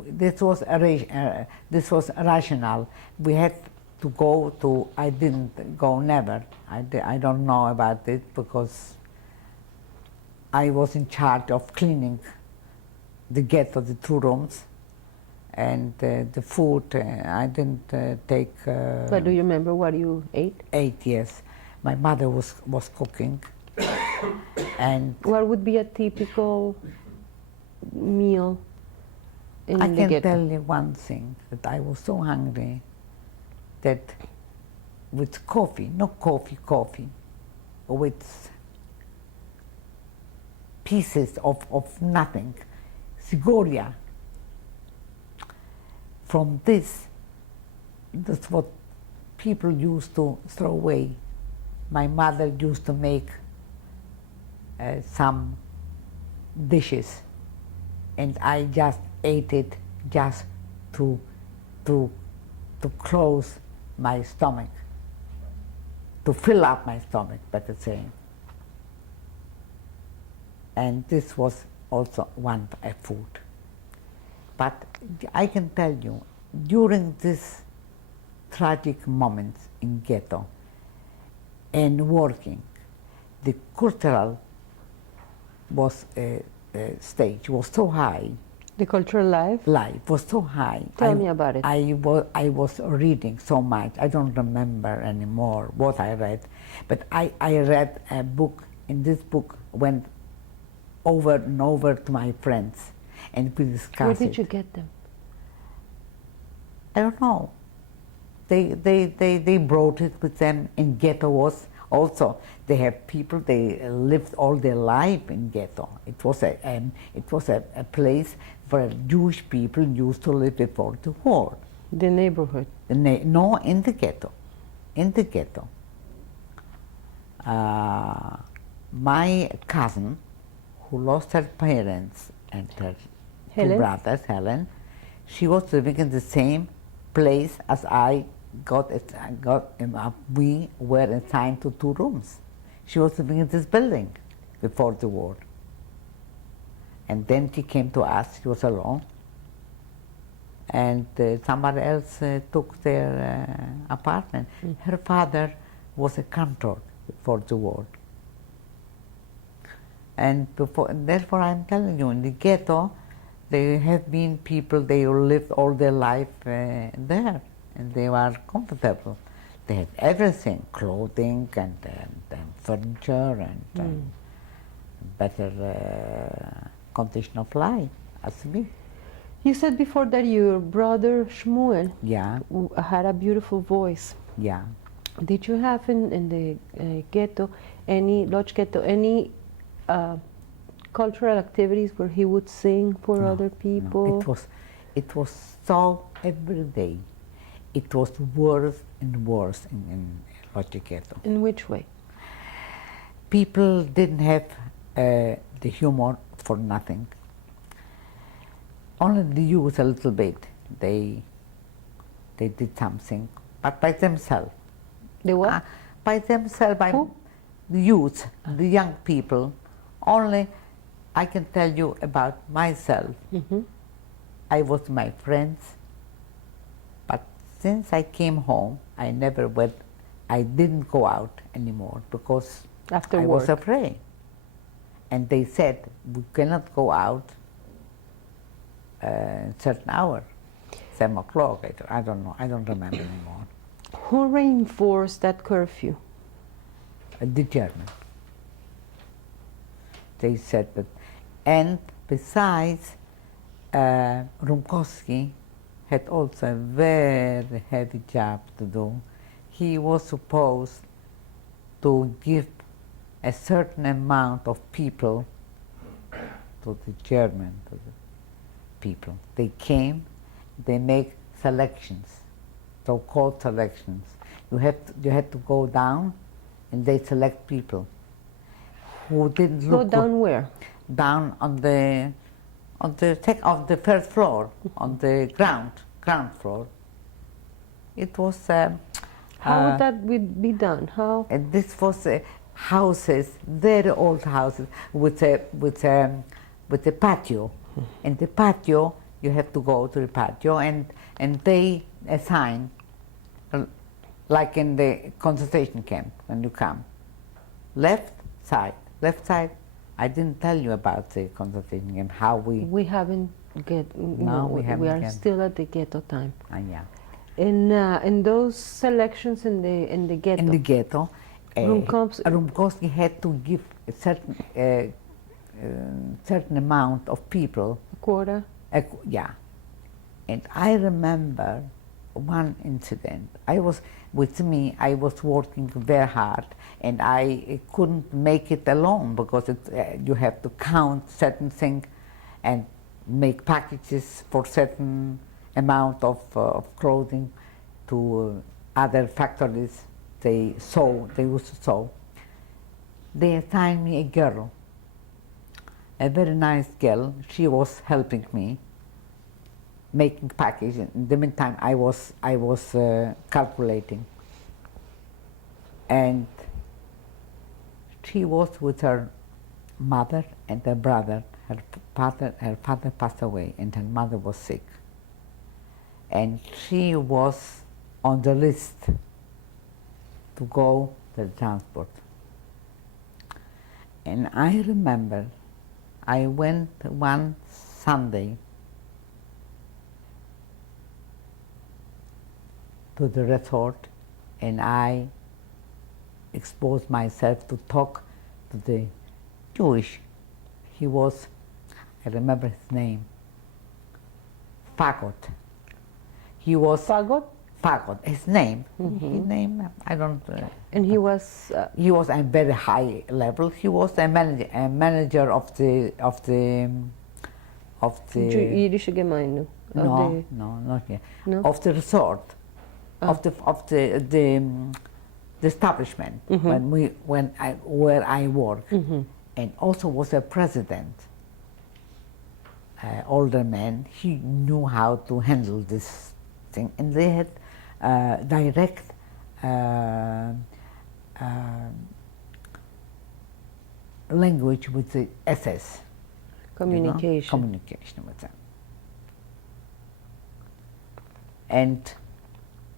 This was rational. We had to go to, I didn't go, never. I don't know about it because I was in charge of cleaning the ghetto, the 2 rooms, and the food, I didn't take. But do you remember what you ate? Ate, yes. My mother was cooking. And what would be a typical meal in I the can ghetto? tell you one thing, that I was so hungry that with coffee, not coffee, with pieces of nothing, cigoria. From this, that's what people used to throw away. My mother used to make some dishes, and I just ate it just to close my stomach, to fill up my stomach, better saying. And this was also one food. But I can tell you, during this tragic moments in ghetto and working, the cultural stage was so high. The cultural life? Life was so high. Tell me about it. I was reading so much. I don't remember anymore what I read, but I read a book. In this book, went over and over to my friends, and we discussed it. Where did you get them? I don't know. They brought it with them. In ghetto was also, they have people, they lived all their life in ghetto. It was a place where Jewish people used to live before the war. The neighborhood? No, in the ghetto. In the ghetto. My cousin, who lost her parents and her Helen? 2 brothers, Helen, she was living in the same place as I got. We were assigned to 2 rooms. She was living in this building before the war. And then she came to us, she was alone. And somebody else took their apartment. Her father was a cantor before the war. And therefore I'm telling you, in the ghetto, there have been people, they lived all their life there, and they were comfortable. They had everything, clothing and furniture and better condition of life, as me. You said before that your brother Shmuel Yeah, had a beautiful voice. yeah. Did you have in the ghetto, Lodge ghetto, any cultural activities where he would sing for No, other people? No. It was so every day. It was worse and worse in Lodge ghetto. In which way? People didn't have the humor for nothing. Only the youth a little bit. They did something, but by themselves. The what? By themselves, by Who? the youth, the young people. Only I can tell you about myself. I was my friends, but since I came home, I never went. I didn't go out anymore because After I work. was afraid. And they said we cannot go out certain hour, 7 o'clock. I don't know. I don't remember anymore. Who reinforced that curfew? The German. They said that, and besides, Rumkowski had also a very heavy job to do. he was supposed to give a certain amount of people to the German, to the people. They came, they make selections, so-called selections. You had to go down, and they select people who didn't Go look down good. where? Down on the first floor, on the ground floor. It was. How would that be done? How? And this was houses, very old houses, with a patio. And the patio, you have to go to the patio, and they assign, like in the concentration camp when you come, left side. I didn't tell you about the concentration camp, how we. We haven't No, we haven't are get. still at the ghetto time. Yeah. In those selections in the ghetto. In the ghetto, Rumkowski had to give a certain amount of people. A quota. Yeah, and I remember one incident. I was working very hard, and I couldn't make it alone because you have to count certain things and make packages for certain amount of clothing to other factories. They used to sew. They assigned me a girl, a very nice girl. She was helping me making packages. In the meantime, I was calculating, and she was with her mother and her brother. Her father passed away, and her mother was sick. And she was on the list to go to the transport. And I remember I went one Sunday to the resort, and I exposed myself to talk to the Jewish. He was, I remember his name, Fagot. He was Fagot? Fagot. His name. His name. I don't. And he was. He was at very high level. He was a manager of the Jüdische Gemeinde. No, not yet. No? Of the resort, of the establishment where I work, and also was a president. Older man. He knew how to handle this thing, and they had direct language with the SS. Communication. You know? Communication with them. And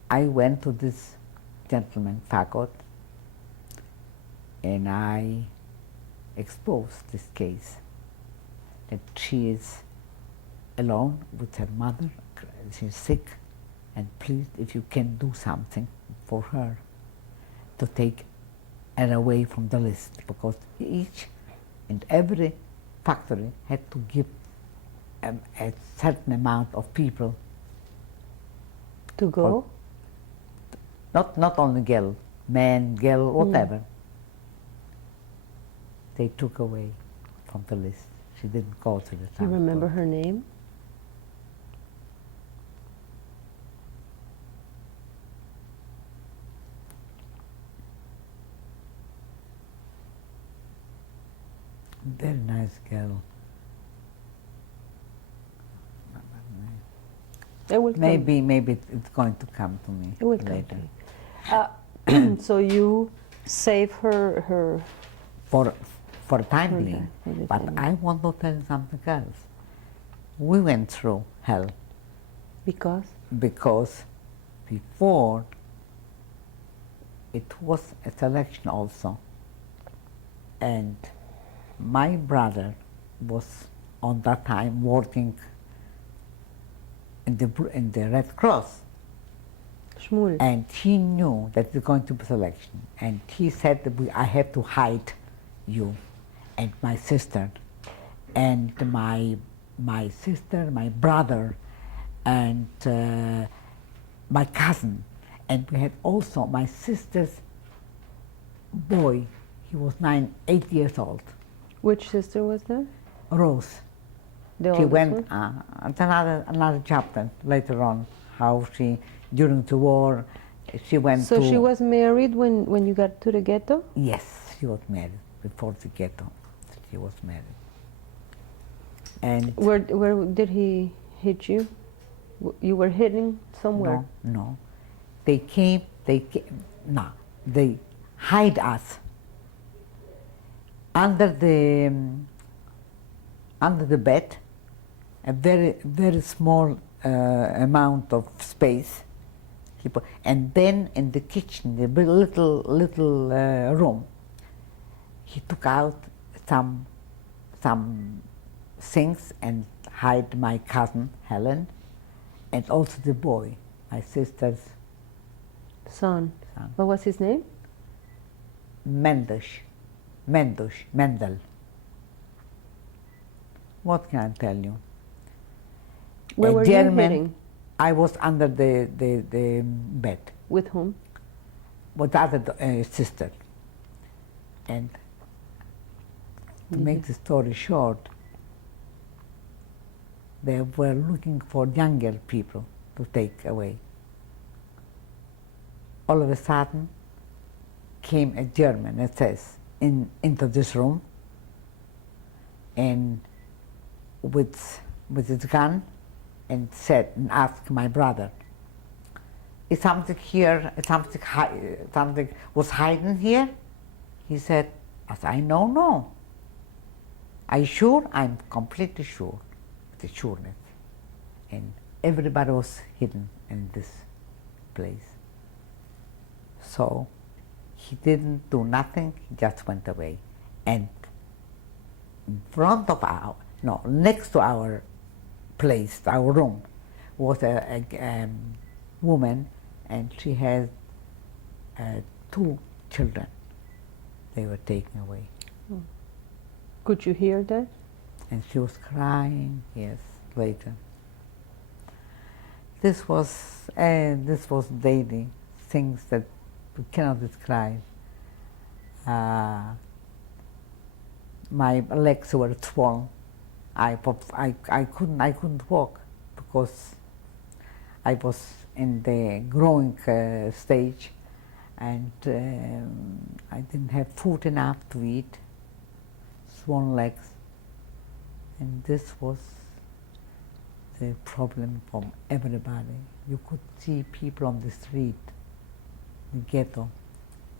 I went to this gentleman, Fagot, and I exposed this case, that she is alone with her mother, she's sick, and please, if you can do something for her to take her away from the list, because each and every factory had to give a certain amount of people. To go? Not only girl, man, girl, whatever. They took away from the list. She didn't go to the transport. You remember her name? Very nice girl. It will Maybe it's going to come to me It will later. come. So you save her. For the time For being. the But time I want to tell you something else. We went through hell Because? because before it was a selection also, and my brother was on that time working in the Red Cross, Shmuel. and he knew that it's going to be selection, and he said that I have to hide you and my sister, and my sister, my brother, and my cousin, And we had also my sister's boy. He was 8 years old. Which sister was that? Rose. The She oldest went, one? it's another chapter later on, how she, during the war, she went So to... she was married when you got to the ghetto? Yes, she was married before the ghetto. She was married. And Where did he hit you? You were hitting somewhere? no. They hide us under the bed, a very small amount of space, and then in the kitchen, the little room, he took out some things and hide my cousin Helen, and also the boy, my sister's Son. son. What was his name? Mendel. What can I tell you? Where were you German, hitting? I was under the bed With whom? with the other sister. And to make the story short, they were looking for younger people to take away. All of a sudden came a German, it says, into this room, and with his gun, and said and asked my brother, "Is something here? Something was hiding here?" He said, "As I know, no. Are you sure?" "I'm completely sure." The sureness, and everybody was hidden in this place. So he didn't do nothing. He just went away, and in front of next to our place, our room, was a woman, and she had 2 children. They were taken away. Could you hear that? And she was crying, yes, later. This was daily things that we cannot describe. My legs were swollen. I couldn't walk because I was in the growing stage, and I didn't have food enough to eat. Swollen legs, and this was the problem from everybody. You could see people on the street, the ghetto,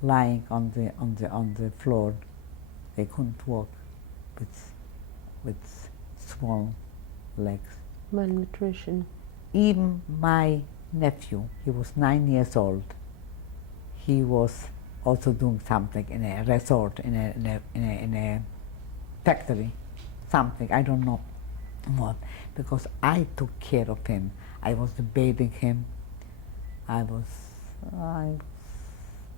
lying on the floor. They couldn't walk with swollen legs. Malnutrition. Even my nephew, he was 9 years old. He was also doing something in a resort, in a factory, something, I don't know what, because I took care of him. I was bathing him. I was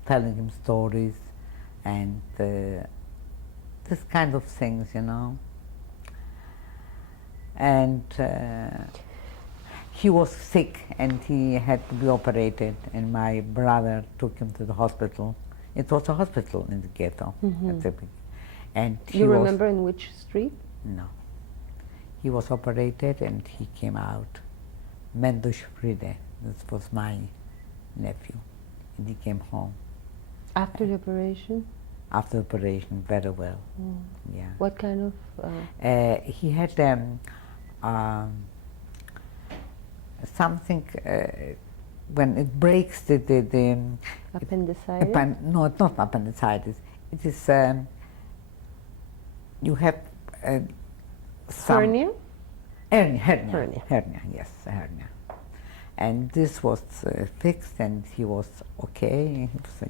telling him stories and this kind of things, you know. And he was sick and he had to be operated, and my brother took him to the hospital. It was a hospital in the ghetto. At the beginning. And You remember in which street? No. He was operated and he came out. Mendosh Friede, this was my nephew, and he came home. After the operation? After the operation, very well. Yeah. What kind of? He had something when it breaks the Appendicitis? no, it's not appendicitis. It is you have some Hernia? Hernia, yes, a hernia. And this was fixed, and he was okay. He was,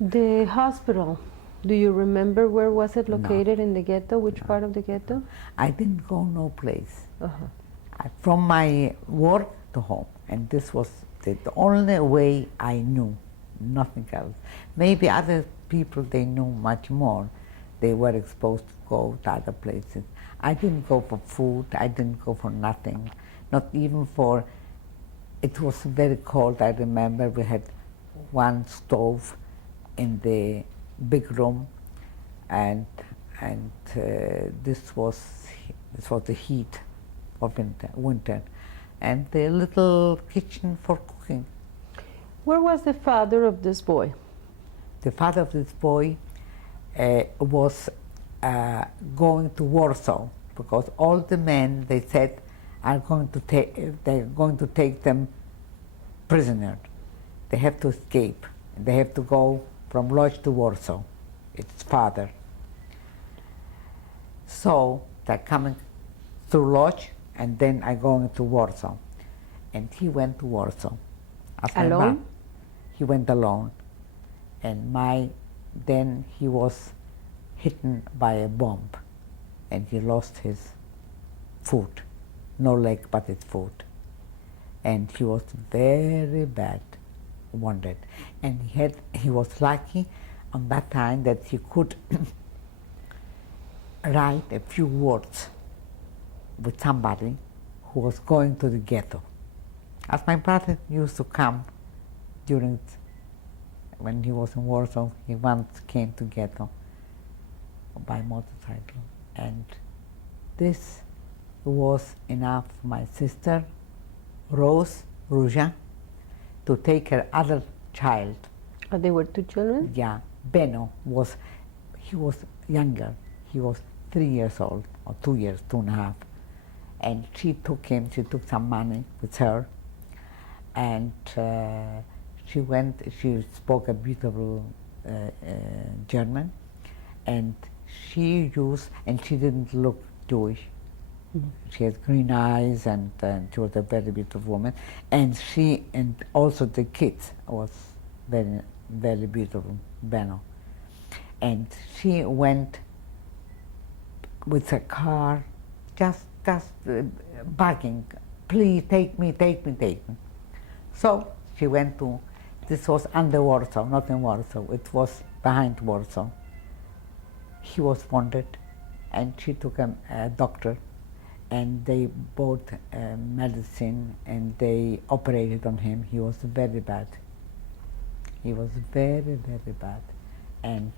The hospital, do you remember where was it No. located in the ghetto? Which part of the ghetto? I didn't go no place. Uh-huh. From my work to home, and this was the only way I knew, nothing else. Maybe other people, they knew much more. They were exposed to go to other places. I didn't go for food, I didn't go for nothing, not even for, it was very cold, I remember we had one stove in the big room, and this was the heat of winter, and the little kitchen for cooking. Where was the father of this boy? The father of this boy was going to Warsaw, because all the men, they said, they're going to take them prisoner. They have to escape. They have to go from Lodz to Warsaw. It's father. So they're coming through Lodz, and then I going to Warsaw. And he went to Warsaw. Alone? He went alone. And then he was hit by a bomb, and he lost his foot, no leg but his foot, and he was very bad wounded. And he was lucky on that time that he could write a few words with somebody who was going to the ghetto. As my brother used to come when he was in Warsaw, he once came to ghetto by motorcycle, and this was enough for my sister, Rózsa, to take her other child. Oh, they were two children? Yeah, Beno he was younger. He was 3 years old, or 2 years, 2.5. And she took some money with her, and she spoke a beautiful German, and she didn't look Jewish. Mm-hmm. She had green eyes, and she was a very beautiful woman. And also the kids was very, very beautiful, Beno. And she went with a car, just begging, please take me. So she went to, this was under Warsaw, not in Warsaw, it was behind Warsaw. He was wounded, and she took a doctor, and they bought medicine, and they operated on him. He was very bad. He was very, very bad. And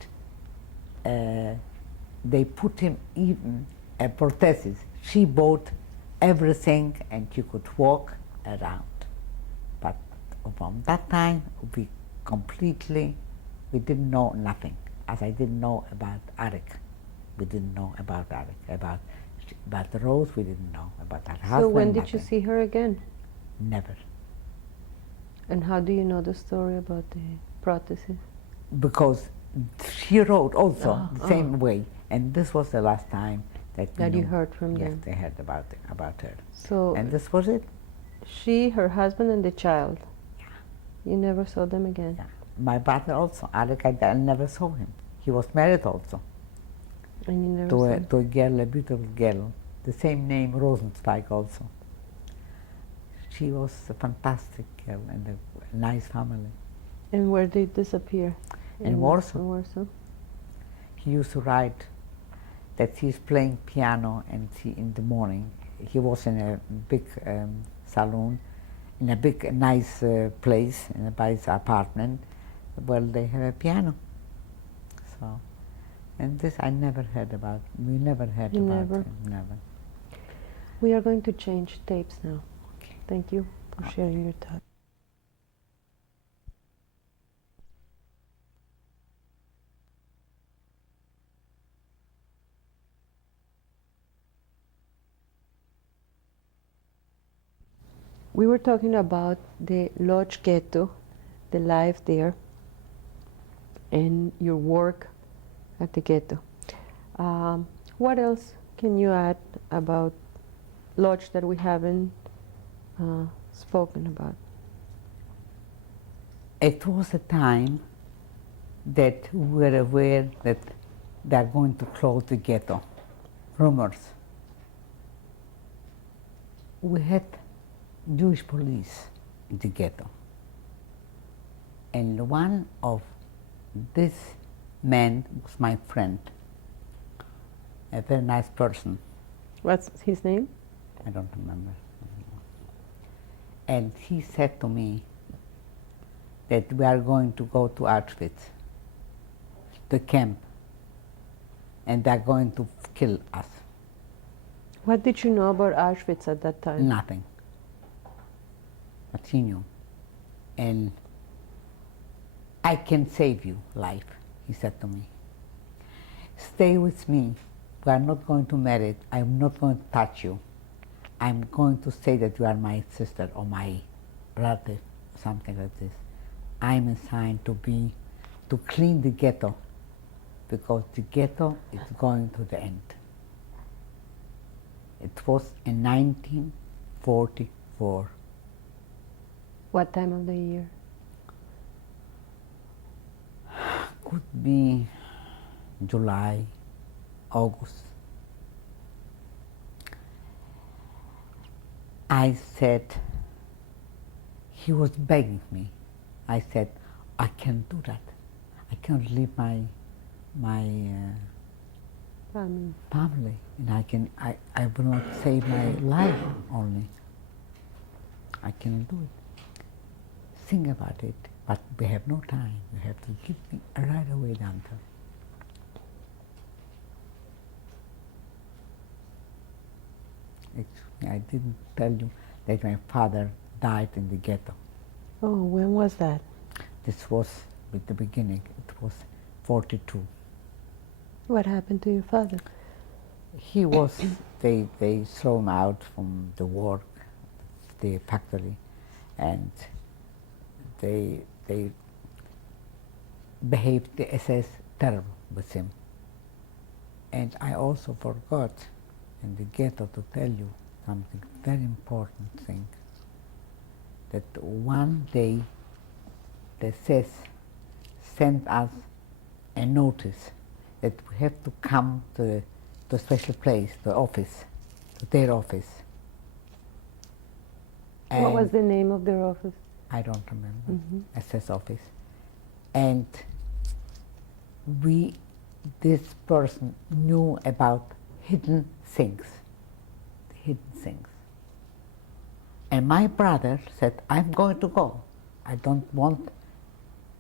they put him even a prosthesis. She bought everything, and he could walk around. But from that time, we didn't know nothing. As I didn't know about Arik. We didn't know about Arik. About Rose, we didn't know. About her husband, so when did nothing. you see her again? Never. And how do you know the story about the prosthesis? Because she wrote also the same way, and this was the last time that you heard from them. Yes, they heard about her. So and this was it. She, her husband, and the child. Yeah. You never saw them again. Yeah. My brother also, Arik, I never saw him. He was married also. And you never saw him? To a girl, a beautiful girl, the same name, Rosendorn also. She was a fantastic girl and a nice family. And where did they disappear? In Warsaw. In Warsaw. He used to write that he's playing piano, and in the morning, he was in a big saloon, in a big nice place, in a nice apartment, where they have a piano. So, and this I never heard about. We never heard about it. Never. We are going to change tapes now. Okay. Thank you for sharing your thoughts. We were talking about the Lodz ghetto, the life there, and your work at the ghetto. What else can you add about Lodz that we haven't spoken about? It was a time that we were aware that they are going to close the ghetto. Rumors. We had Jewish police in the ghetto. And one of these men was my friend, a very nice person. What's his name? I don't remember. And he said to me that we are going to go to Auschwitz, the camp, and they're going to kill us. What did you know about Auschwitz at that time? Nothing. But he knew. And I can save you life, he said to me. Stay with me. We are not going to marry. I'm not going to touch you. I'm going to say that you are my sister or my relative, something like this. I'm assigned to clean the ghetto, because the ghetto is going to the end. It was in 1944. What time of the year? Could be July, August. I said, he was begging me. I said, I can't do that. I can't leave my family, and I will not save my life only. I cannot do it. Think about it, but we have no time. You have to give me right away the answer. I didn't tell you that my father died in the ghetto. Oh, when was that? This was at the beginning. It was 42. What happened to your father? He was, they threw him out from the work, the factory, and they behaved the SS terrible with him. And I also forgot in the ghetto to tell you something very important thing, that one day the SS sent us a notice that we have to come to a special place, the office, to their office. What was the name of their office? I don't remember. Mm-hmm. SS office. And this person knew about hidden things. And my brother said, I'm going to go. I don't want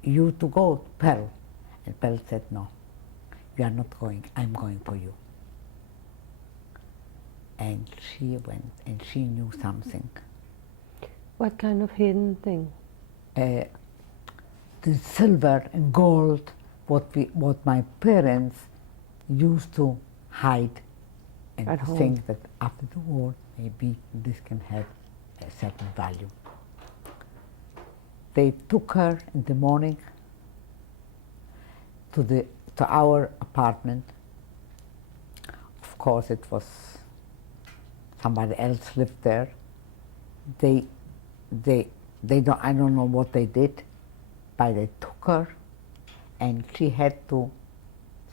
you to go, Pearl. And Pearl said, no, you are not going, I'm going for you. And she went, and she knew something. What kind of hidden thing? The silver and gold, what my parents used to hide, and At home. think that after the war, maybe this can have a certain value. They took her in the morning to our apartment. Of course, it was somebody else lived there. They don't, I don't know what they did, but they took her, and she had to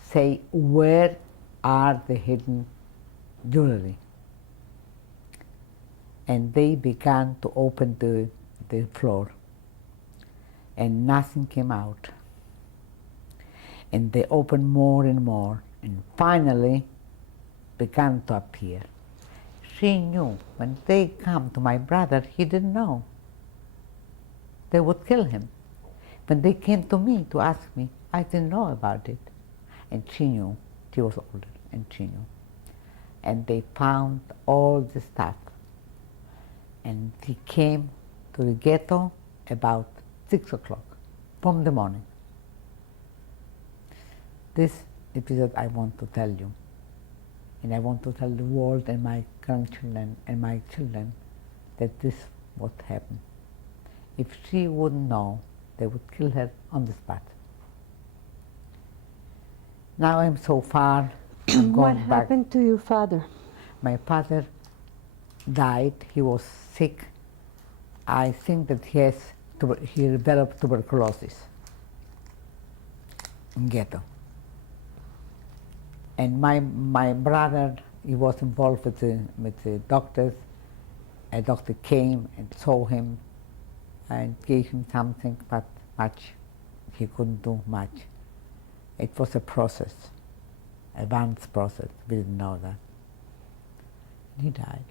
say where are the hidden jewelry. And they began to open the floor, and nothing came out. And they opened more and more, and finally began to appear. She knew when they come to my brother, he didn't know. They would kill him. When they came to me to ask me, I didn't know about it. And she knew. She was older, and she knew. And they found all the stuff. And he came to the ghetto about 6 o'clock from the morning. This episode I want to tell you. And I want to tell the world and my grandchildren and my children that this what happened. If she wouldn't know, they would kill her on the spot. Now I'm so far, I'm What going back. happened to your father? My father died, he was sick. I think that he developed tuberculosis in ghetto. And my brother, he was involved with the doctors. A doctor came and saw him and gave him something, but much. He couldn't do much. It was a process, advanced process. We didn't know that. He died.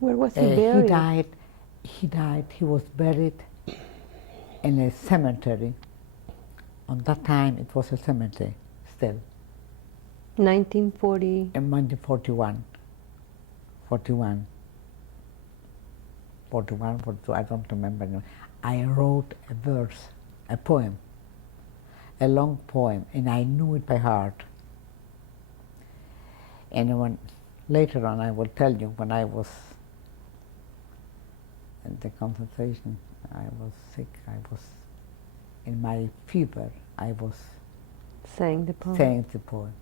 Where was he buried? He died. He was buried in a cemetery. On that time, it was a cemetery still. 1940. In 1941, 41, 41, 42, I don't remember. I wrote a verse, a poem, a long poem, and I knew it by heart. And when, later on, I will tell you, when I was in the concentration, I was sick, I was in my fever, I was Saying the poem. saying the poem.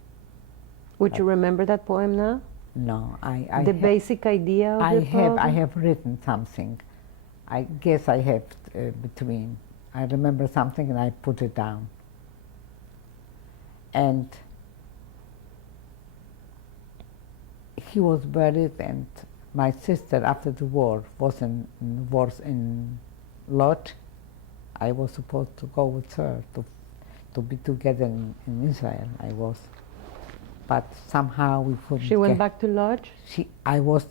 Would you remember that poem now? No, The basic idea of the poem? I have written something. I guess I have between. I remember something and I put it down. And he was buried, and my sister, after the war, was in Lodz. I was supposed to go with her to be together in Israel. I was, but somehow we couldn't. She went back to Lodz? I was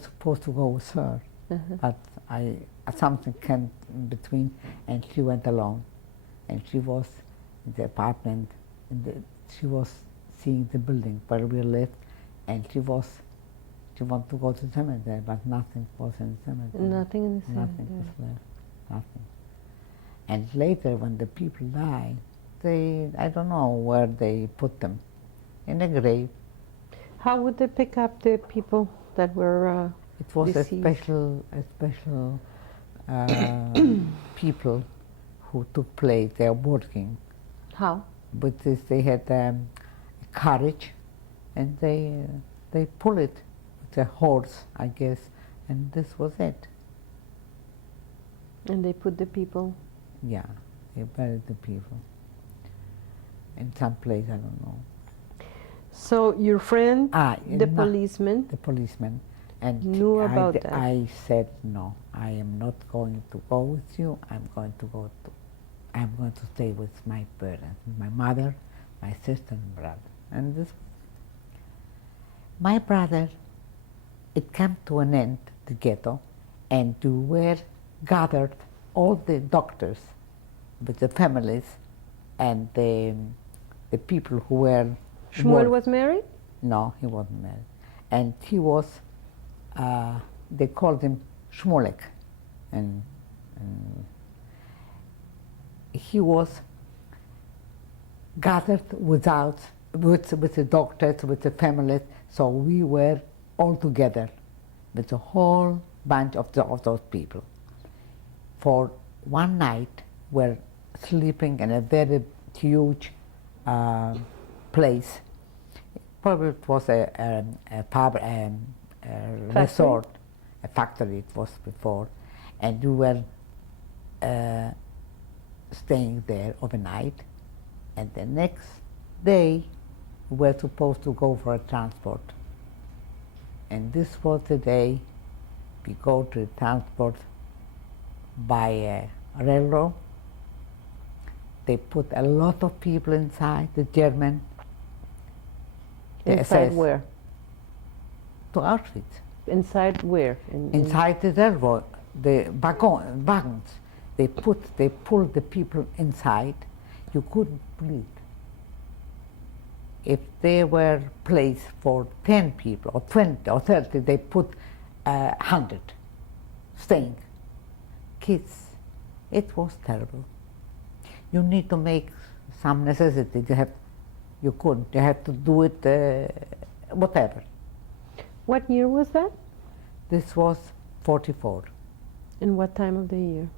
supposed to go with her, but something came in between, and she went alone, and she was in the apartment, she was seeing the building where we lived, and she wanted to go to the cemetery, but nothing was in the cemetery. Nothing in the cemetery. Nothing was left, nothing. And later, when the people died, I don't know where they put them, in a grave. How would they pick up the people that were It was deceased? a special people who took place. They are working. How? With this, they had a carriage, and they pull it with a horse, I guess, and this was it. And they put the people? Yeah, they buried the people in some place, I don't know. So your friend, the no, policeman, the policeman, and knew about that. I said no. I am not going to go with you. I'm going to stay with my parents, my mother, my sister, and brother. And this, my brother, it came to an end, the ghetto, and we were gathered, all the doctors with the families and the people who were. Shmuel was married? No, he wasn't married. And he was, they called him Shmulek. And he was gathered with the doctors, with the families, so we were all together with a whole bunch of those people. For one night, we're sleeping in a very huge place. Probably it was a pub, a resort, a factory it was before, and we were staying there overnight, and the next day we were supposed to go for a transport. And this was the day we go to the transport by a railroad. They put a lot of people inside, the German. Inside where? To Auschwitz. Inside where? Inside the railroad, the wagons. They pulled the people inside. You couldn't breathe. If there were place for 10 people, or 20, or 30, they put 100 staying. Kids, it was terrible. You need to make some necessity. You have to do it, whatever. What year was that? This was 44. In what time of the year?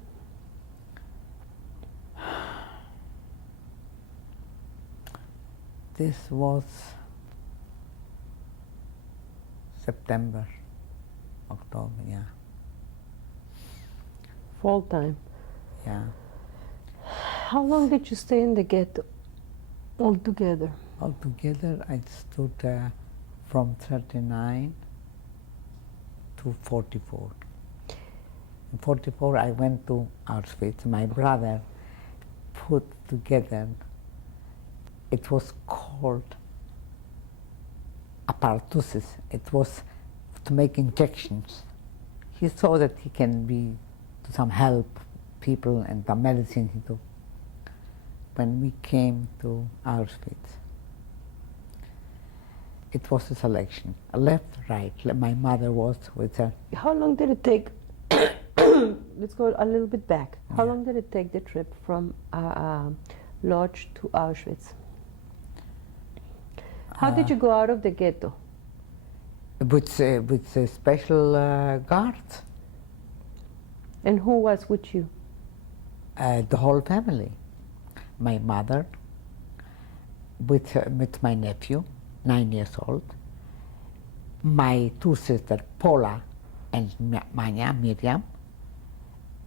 This was September, October, yeah. Fall time. Yeah. How long did you stay in the ghetto altogether? Altogether, I stood from 39 to 44. In 44, I went to Auschwitz. My brother put together, it was called apparatuses. It was to make injections. He saw that he can be to some help people and the medicine he took. When we came to Auschwitz, it was a selection, left, right. My mother was with her. How long did it take? Let's go a little bit back. How long did it take the trip from Lodz to Auschwitz? How did you go out of the ghetto? With special guards, And who was with you? the whole family. My mother, with my nephew, 9 years old, my two sisters, Paula and Manya, Miriam,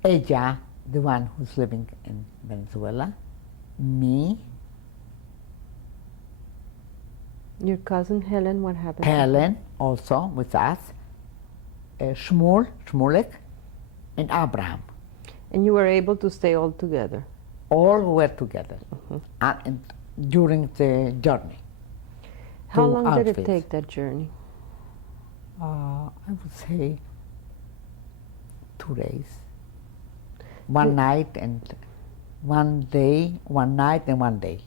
ella, the one who's living in Venezuela, me, Your cousin Helen, what happened? Helen also with us, Shmulek, and Abraham. And you were able to stay all together? All were together and during the journey. How to long did it Auschwitz. take, that journey? I would say 2 days. One night and 1 day, 1 night and 1 day.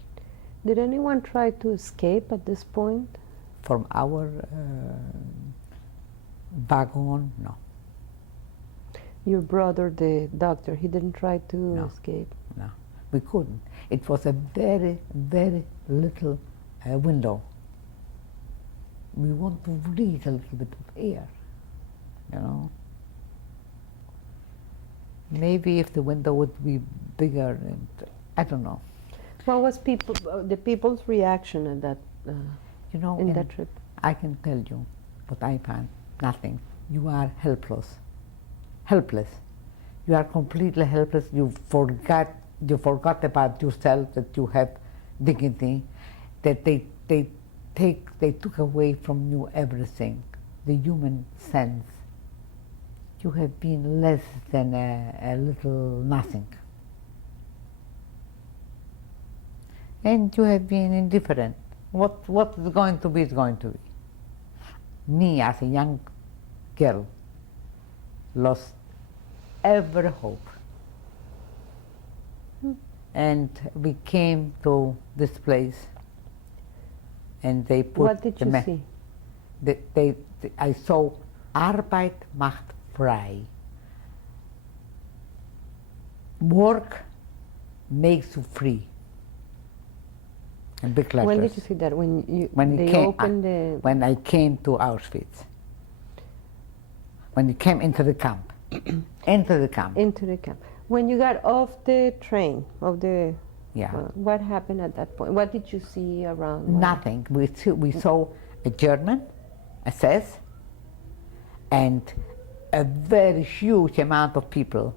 Did anyone try to escape at this point? From our wagon, no. Your brother, the doctor, he didn't try to No. escape? No, we couldn't. It was a very, very little window. We want to breathe a little bit of air, you know. Maybe if the window would be bigger, and I don't know. What was the people's reaction at that You know, in and that trip? I can tell you what I found. Nothing. You are helpless. Helpless. You are completely helpless. You forgot about yourself, that you have dignity, that they took away from you everything, the human sense. You have been less than a little nothing. And you have been indifferent. What is going to be is going to be. Me, as a young girl, lost every hope. And we came to this place, and they put What did you see? I saw Arbeit macht frei. Work makes you free. In big letters. When did you see that? When I came to Auschwitz. When you came into the camp. Into the camp. Into the camp. When you got off the train, Yeah. What happened at that point? What did you see around? Nothing. We saw a German, SS, and a very huge amount of people.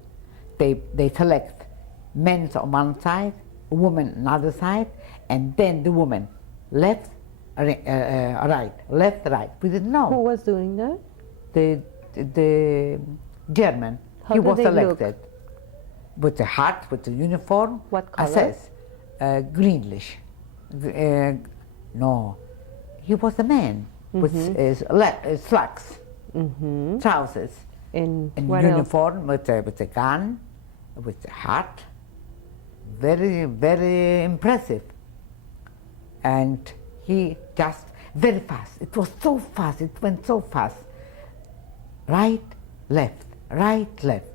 They select men on one side, women on the other side, and then the woman left, right, left, right. We didn't know. Who was doing that? The German. How He did was they look? selected with the hat, with the uniform. What color? SS, greenish. No, he was a man with slacks, trousers, And and what else? uniform with a gun, with a hat. Very, very impressive. And he just very fast. It was so fast. It went so fast. Right, left, right, left.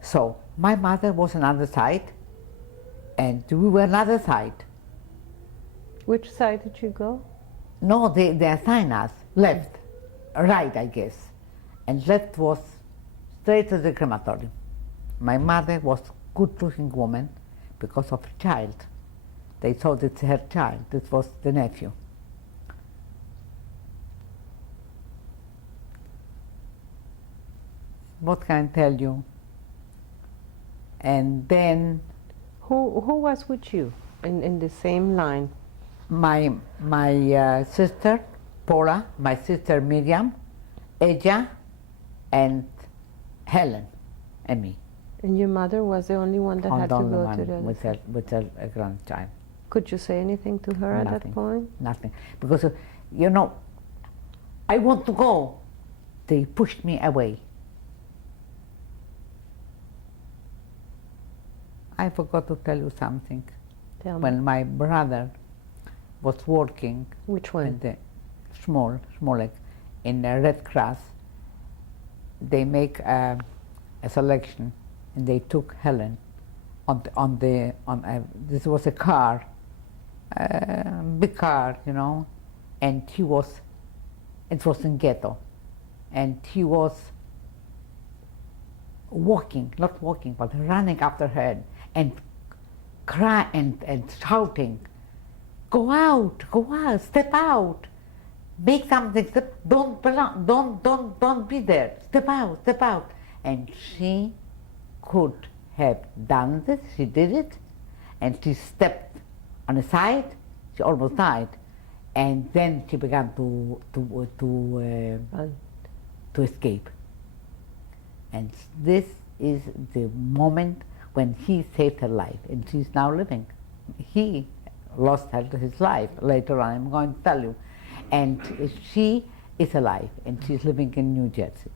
So my mother was on another side, and we were another side. Which side did you go? No, they assigned us left, right, I guess. And left was straight to the crematorium. My mother was a good-looking woman because of her child. They thought it's her child. This was the nephew. What can I tell you? And then Who was with you in the same line? my sister Paula, my sister Miriam, ella, and Helen, and me. And your mother was the only one that had to Only go one to the with her grandchild. Could you say anything to her at that Nothing. point? Nothing, because I want to go. They pushed me away. I forgot to tell you something. Tell me. When my brother was working Which in one? the Smolek, in the Red Cross, they make a selection, and they took Helen this was a car, big car, you know, and it was in ghetto, and he was walking, not walking, but running after her and crying and shouting, go out, step out, make something, don't be there, step out. And she could have done this, she did it, and she stepped on the side, she almost died, and then she began to escape. And this is the moment when he saved her life, and she's now living. He lost his life later on, I'm going to tell you. And she is alive, and she's living in New Jersey.